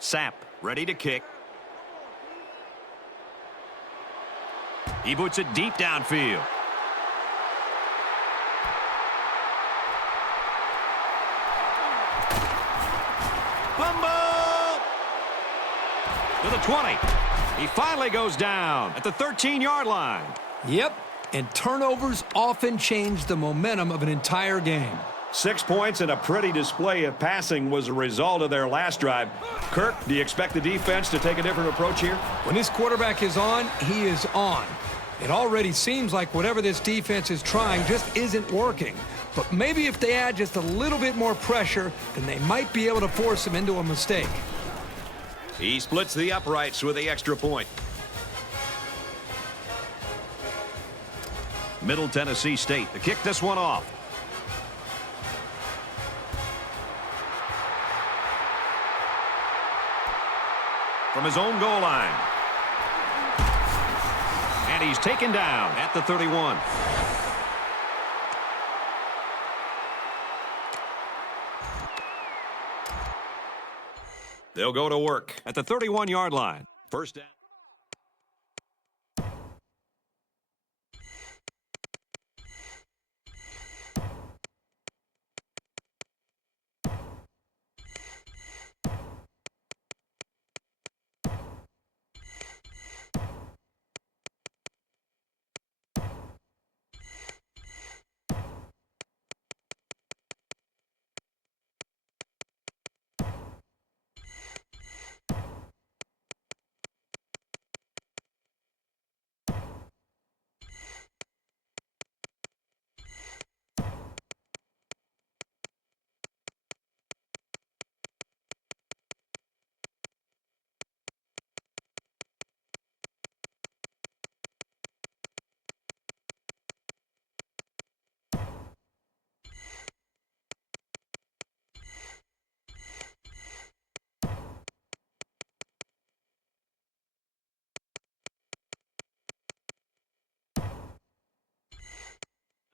Sapp ready to kick. He puts it deep downfield. Fumble! To the 20. He finally goes down at the 13-yard line. Yep, and turnovers often change the momentum of an entire game. 6 points and a pretty display of passing was a result of their last drive. Kirk, do you expect the defense to take a different approach here? When this quarterback is on, he is on. It already seems like whatever this defense is trying just isn't working. But maybe if they add just a little bit more pressure, then they might be able to force him into a mistake. He splits the uprights with the extra point. Middle Tennessee State to kick this one off. From his own goal line. And he's taken down at the 31. They'll go to work at the 31-yard line. First down.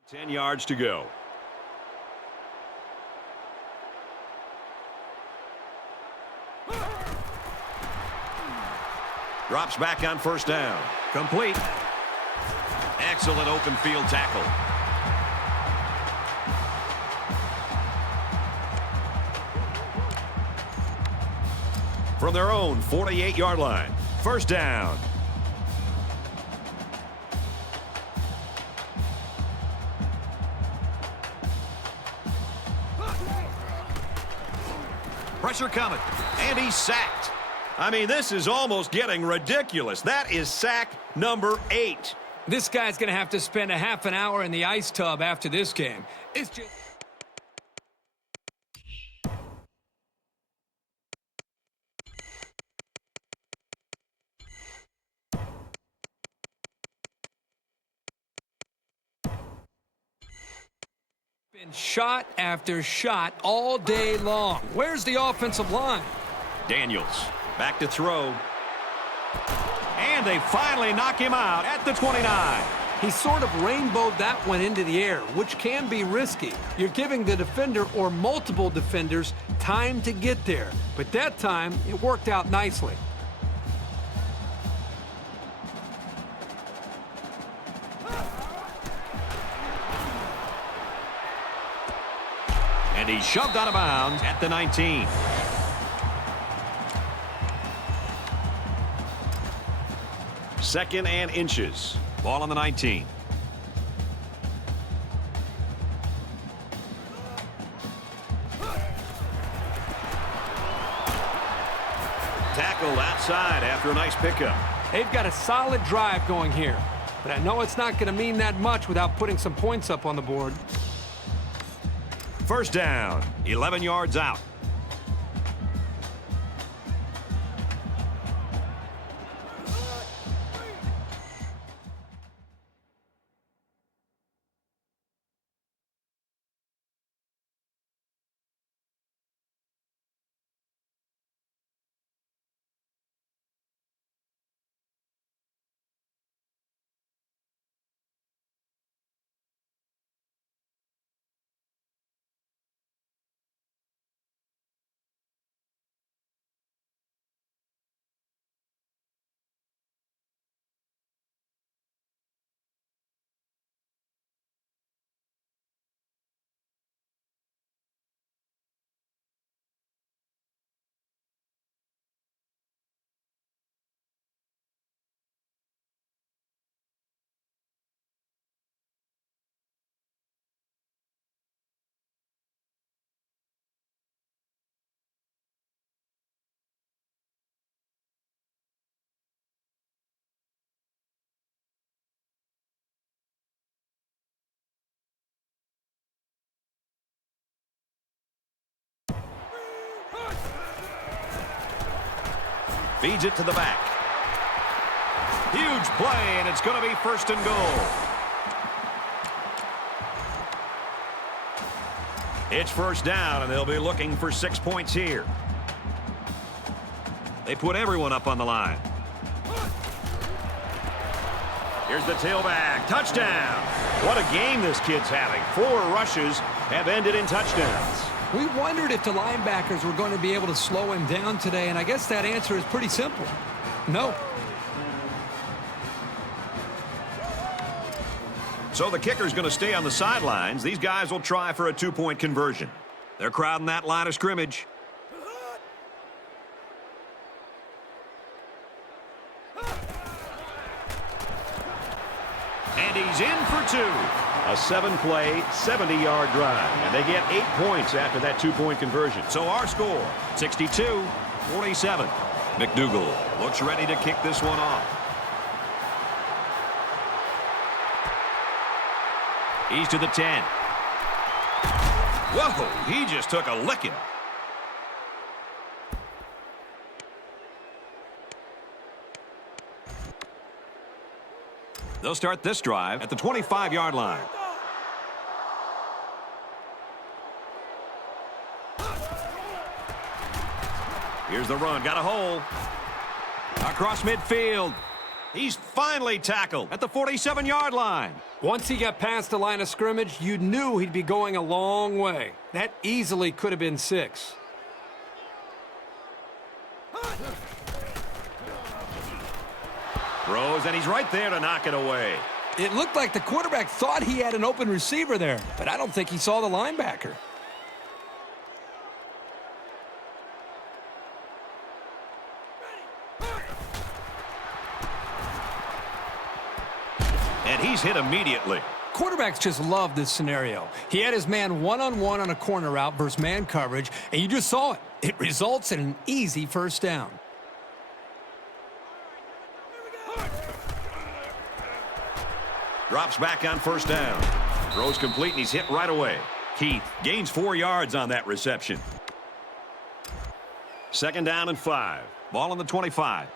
Ten yards to go. Drops back on first down. Complete. Excellent open field tackle. From their own 48-yard line. First down. Pressure coming, and he's sacked. I mean, this is almost getting ridiculous. That is sack number 8. This guy's going to have to spend a half an hour in the ice tub after this game. It's just... been shot after shot all day long. Where's the offensive line? Daniels back to throw. And they finally knock him out at the 29. He sort of rainbowed that one into the air, which can be risky. You're giving the defender or multiple defenders time to get there. But that time, it worked out nicely. And he's shoved out of bounds at the 19. Second and inches. Ball on the 19. Tackled outside after a nice pickup. They've got a solid drive going here, but I know it's not going to mean that much without putting some points up on the board. First down, 11 yards out. Feeds it to the back. Huge play, and it's going to be first and goal. It's first down, and they'll be looking for 6 points here. They put everyone up on the line. Here's the tailback. Touchdown. What a game this kid's having. 4 rushes have ended in touchdowns. We wondered if the linebackers were going to be able to slow him down today, and I guess that answer is pretty simple. No. So the kicker's going to stay on the sidelines. These guys will try for a 2-point conversion. They're crowding that line of scrimmage. And he's in for 2. A 7-play, 70-yard drive. And they get 8 points after that 2-point conversion. So our score, 62-47. McDougal looks ready to kick this one off. He's to the 10. Whoa, he just took a licking. They'll start this drive at the 25-yard line. Here's the run. Got a hole. Across midfield. He's finally tackled at the 47-yard line. Once he got past the line of scrimmage, you knew he'd be going a long way. That easily could have been 6. Throws, and he's right there to knock it away. It looked like the quarterback thought he had an open receiver there, but I don't think he saw the linebacker. And he's hit immediately. Quarterbacks just love this scenario. He had his man one-on-one on a corner route versus man coverage, and you just saw it. It results in an easy first down. Drops back on first down. Throws complete, and he's hit right away. Keith gains 4 yards on that reception. 2nd down and 5. Ball on the 25.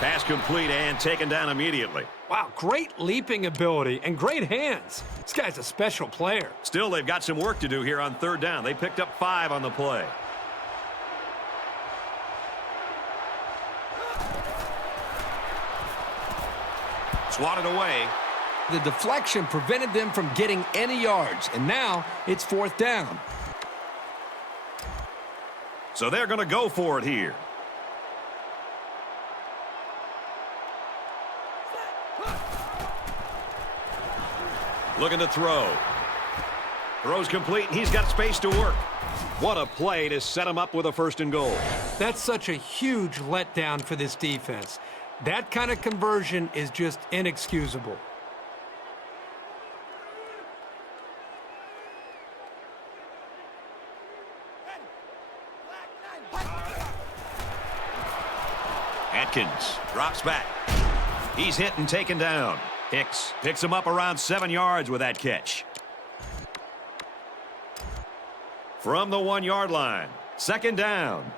Pass complete and taken down immediately. Wow, great leaping ability and great hands. This guy's a special player. Still, they've got some work to do here on 3rd down. They picked up 5 on the play. Swatted away. The deflection prevented them from getting any yards, and now it's 4th down. So they're going to go for it here. Looking to throw. Throws complete, and he's got space to work. What a play to set him up with a 1st and goal. That's such a huge letdown for this defense. That kind of conversion is just inexcusable. Atkins drops back. He's hit and taken down. Hicks picks him up around 7 yards with that catch. From the 1-yard line. 2nd down.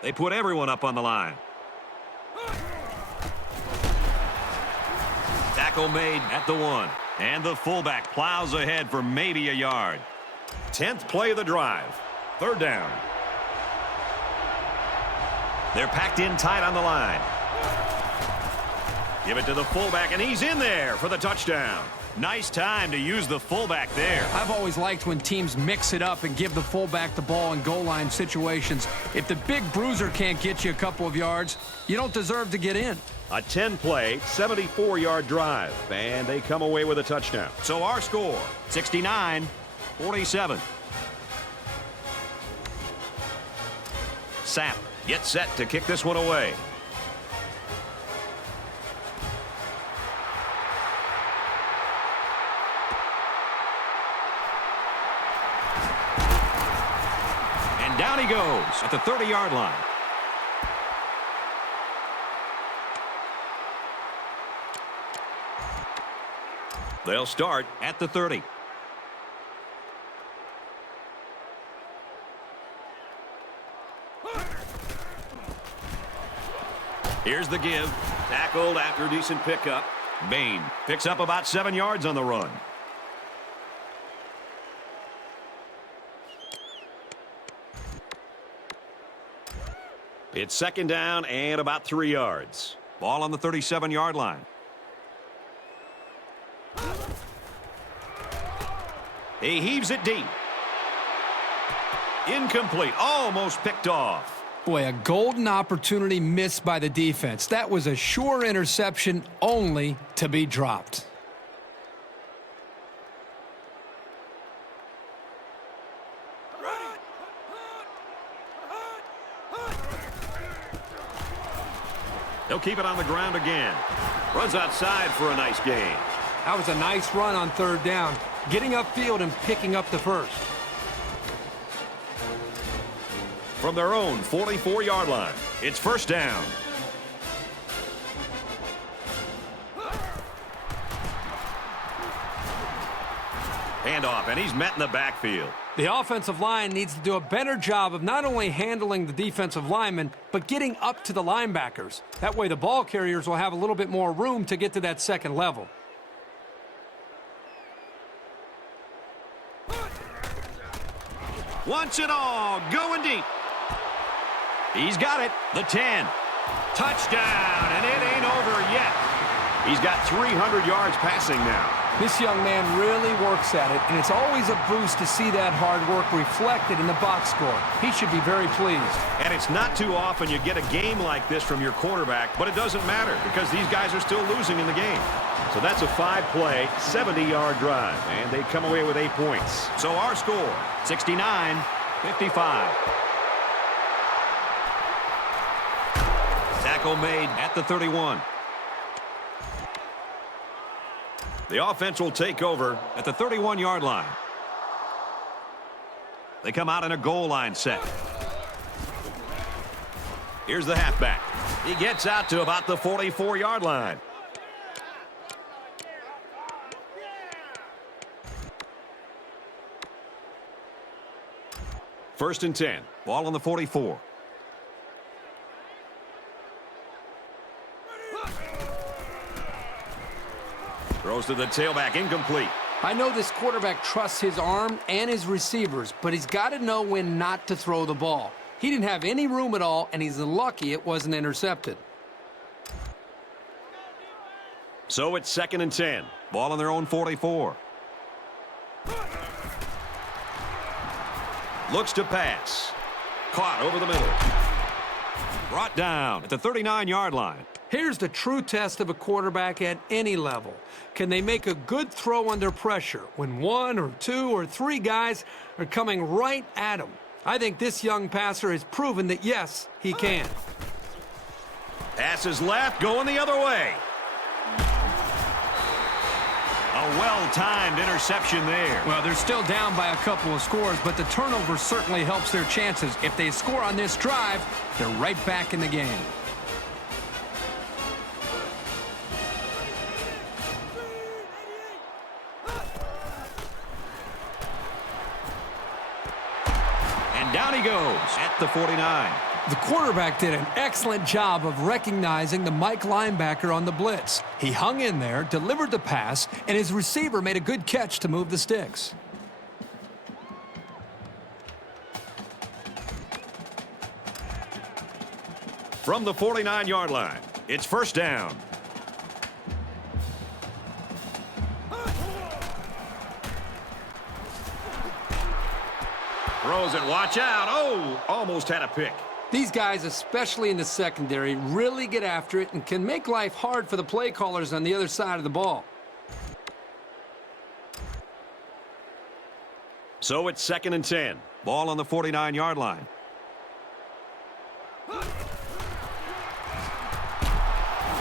They put everyone up on the line. Tackle made at the 1. And the fullback plows ahead for maybe a yard. 10th play of the drive. 3rd down. They're packed in tight on the line. Give it to the fullback, and he's in there for the touchdown. Nice time to use the fullback there. I've always liked when teams mix it up and give the fullback the ball in goal line situations. If the big bruiser can't get you a couple of yards, you don't deserve to get in. A 10-play, 74-yard drive, and they come away with a touchdown. So our score, 69-47. Sapp gets set to kick this one away. And down he goes at the 30-yard line. They'll start at the 30. Here's the give. Tackled after a decent pickup. Bain picks up about 7 yards on the run. It's second down and about 3 yards. Ball on the 37-yard line. He heaves it deep. Incomplete. Almost picked off. Boy, a golden opportunity missed by the defense. That was a sure interception, only to be dropped. He'll keep it on the ground again. Runs outside for a nice gain. That was a nice run on third down, getting upfield and picking up the first. From their own 44-yard line, it's first down. Handoff, and he's met in the backfield. The offensive line needs to do a better job of not only handling the defensive linemen, but getting up to the linebackers. That way the ball carriers will have a little bit more room to get to that second level. Wants it all, going deep. He's got it, the 10. Touchdown, and it ain't over yet. He's got 300 yards passing now. This young man really works at it, and it's always a boost to see that hard work reflected in the box score. He should be very pleased. And it's not too often you get a game like this from your quarterback, but it doesn't matter because these guys are still losing in the game. So that's a 5-play, 70-yard drive, and they come away with 8 points. So our score, 69-55. Tackle made at the 31. The offense will take over at the 31-yard line. They come out in a goal line set. Here's the halfback. He gets out to about the 44-yard line. First and 10. Ball on the 44. Throws to the tailback, incomplete. I know this quarterback trusts his arm and his receivers, but he's got to know when not to throw the ball. He didn't have any room at all, and he's lucky it wasn't intercepted. So it's second and 10. Ball on their own 44. Looks to pass. Caught over the middle. Brought down at the 39-yard line. Here's the true test of a quarterback at any level. Can they make a good throw under pressure when 1 or 2 or 3 guys are coming right at him? I think this young passer has proven that, yes, he can. Passes left, going the other way. A well-timed interception there. Well, they're still down by a couple of scores, but the turnover certainly helps their chances. If they score on this drive, they're right back in the game. Down he goes at the 49. The quarterback did an excellent job of recognizing the Mike linebacker on the blitz. He hung in there, delivered the pass, and his receiver made a good catch to move the sticks. From the 49-yard line, it's first down. Throws it, watch out. Oh, almost had a pick. These guys, especially in the secondary, really get after it and can make life hard for the play callers on the other side of the ball. So it's second and 10. Ball on the 49-yard line.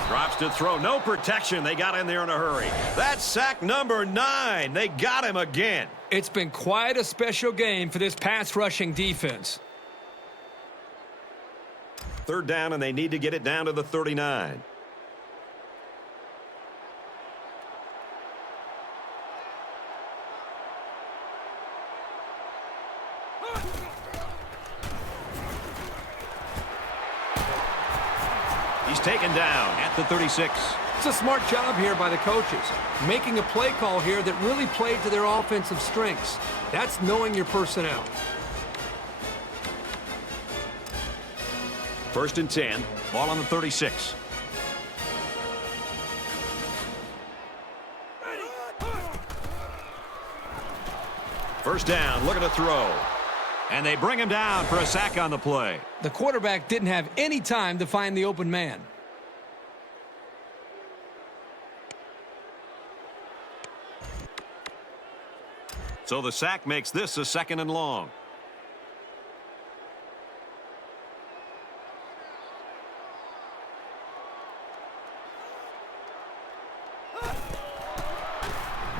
Drops to throw. No protection. They got in there in a hurry. That's sack number 9. They got him again. It's been quite a special game for this pass-rushing defense. Third down, and they need to get it down to the 39. He's taken down at the 36. It's a smart job here by the coaches, making a play call here that really played to their offensive strengths. That's knowing your personnel. 1st and 10. Ball on the 36. First down, looking to throw. And they bring him down for a sack on the play. The quarterback didn't have any time to find the open man. So the sack makes this a 2nd and long.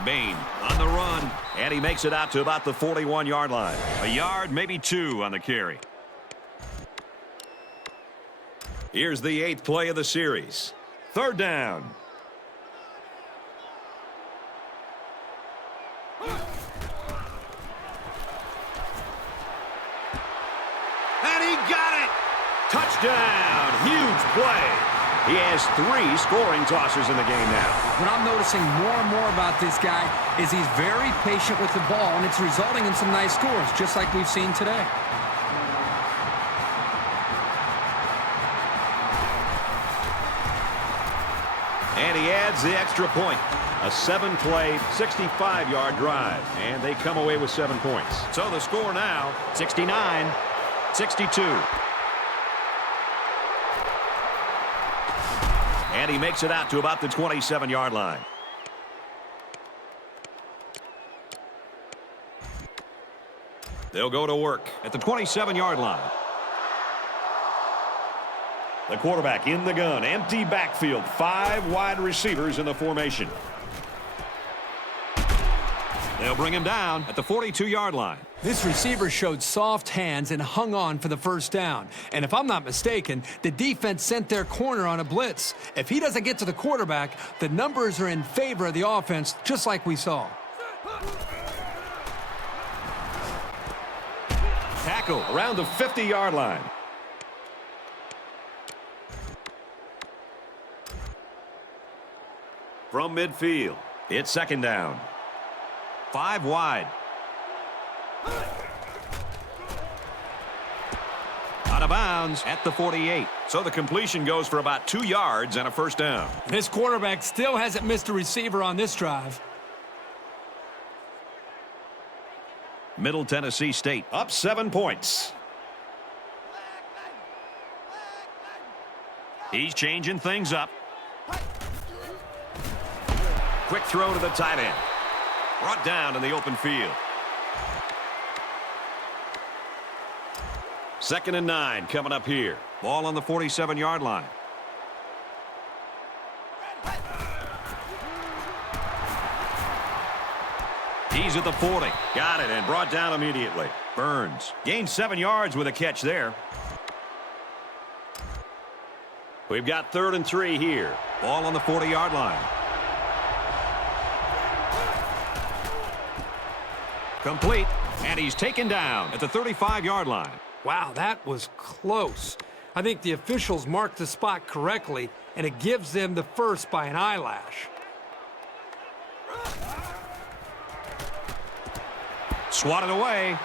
Bain on the run, and he makes it out to about the 41-yard line. A yard, maybe 2 on the carry. Here's the 8th play of the series. 3rd down. And he got it! Touchdown! Huge play. He has 3 scoring tossers in the game now. What I'm noticing more and more about this guy is he's very patient with the ball, and it's resulting in some nice scores, just like we've seen today. And he adds the extra point. A 7-play, 65-yard drive. And they come away with 7 points. So the score now, 69-62. And he makes it out to about the 27-yard line. They'll go to work at the 27-yard line. The quarterback in the gun. Empty backfield. 5 wide receivers in the formation. They'll bring him down at the 42-yard line. This receiver showed soft hands and hung on for the first down. And if I'm not mistaken, the defense sent their corner on a blitz. If he doesn't get to the quarterback, the numbers are in favor of the offense, just like we saw. Tackle around the 50-yard line. From midfield, it's 2nd down. 5 wide. Out of bounds at the 48. So the completion goes for about 2 yards and a first down. This quarterback still hasn't missed a receiver on this drive. Middle Tennessee State up 7 points. He's changing things up. Quick throw to the tight end. Brought down in the open field. 2nd and 9 coming up here. Ball on the 47-yard line. He's at the 40. Got it and brought down immediately. Burns gained 7 yards with a catch there. We've got 3rd and 3 here. Ball on the 40-yard line. Complete, and he's taken down at the 35-yard line. Wow, that was close. I think the officials marked the spot correctly, and it gives them the first by an eyelash. Swatted away.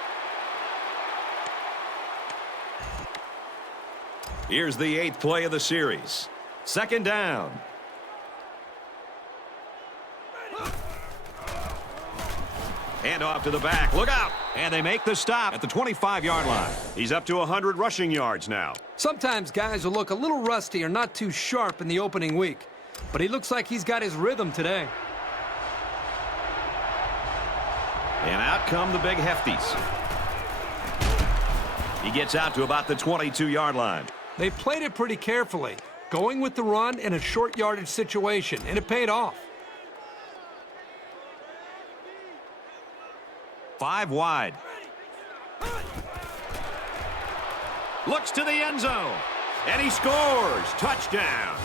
Here's the 8th play of the series. 2nd down. Hand off to the back. Look out. And they make the stop at the 25-yard line. He's up to 100 rushing yards now. Sometimes guys will look a little rusty or not too sharp in the opening week, but he looks like he's got his rhythm today. And out come the big hefties. He gets out to about the 22-yard line. They played it pretty carefully, going with the run in a short yardage situation, and it paid off. 5 wide. Looks to the end zone. And he scores. Touchdown.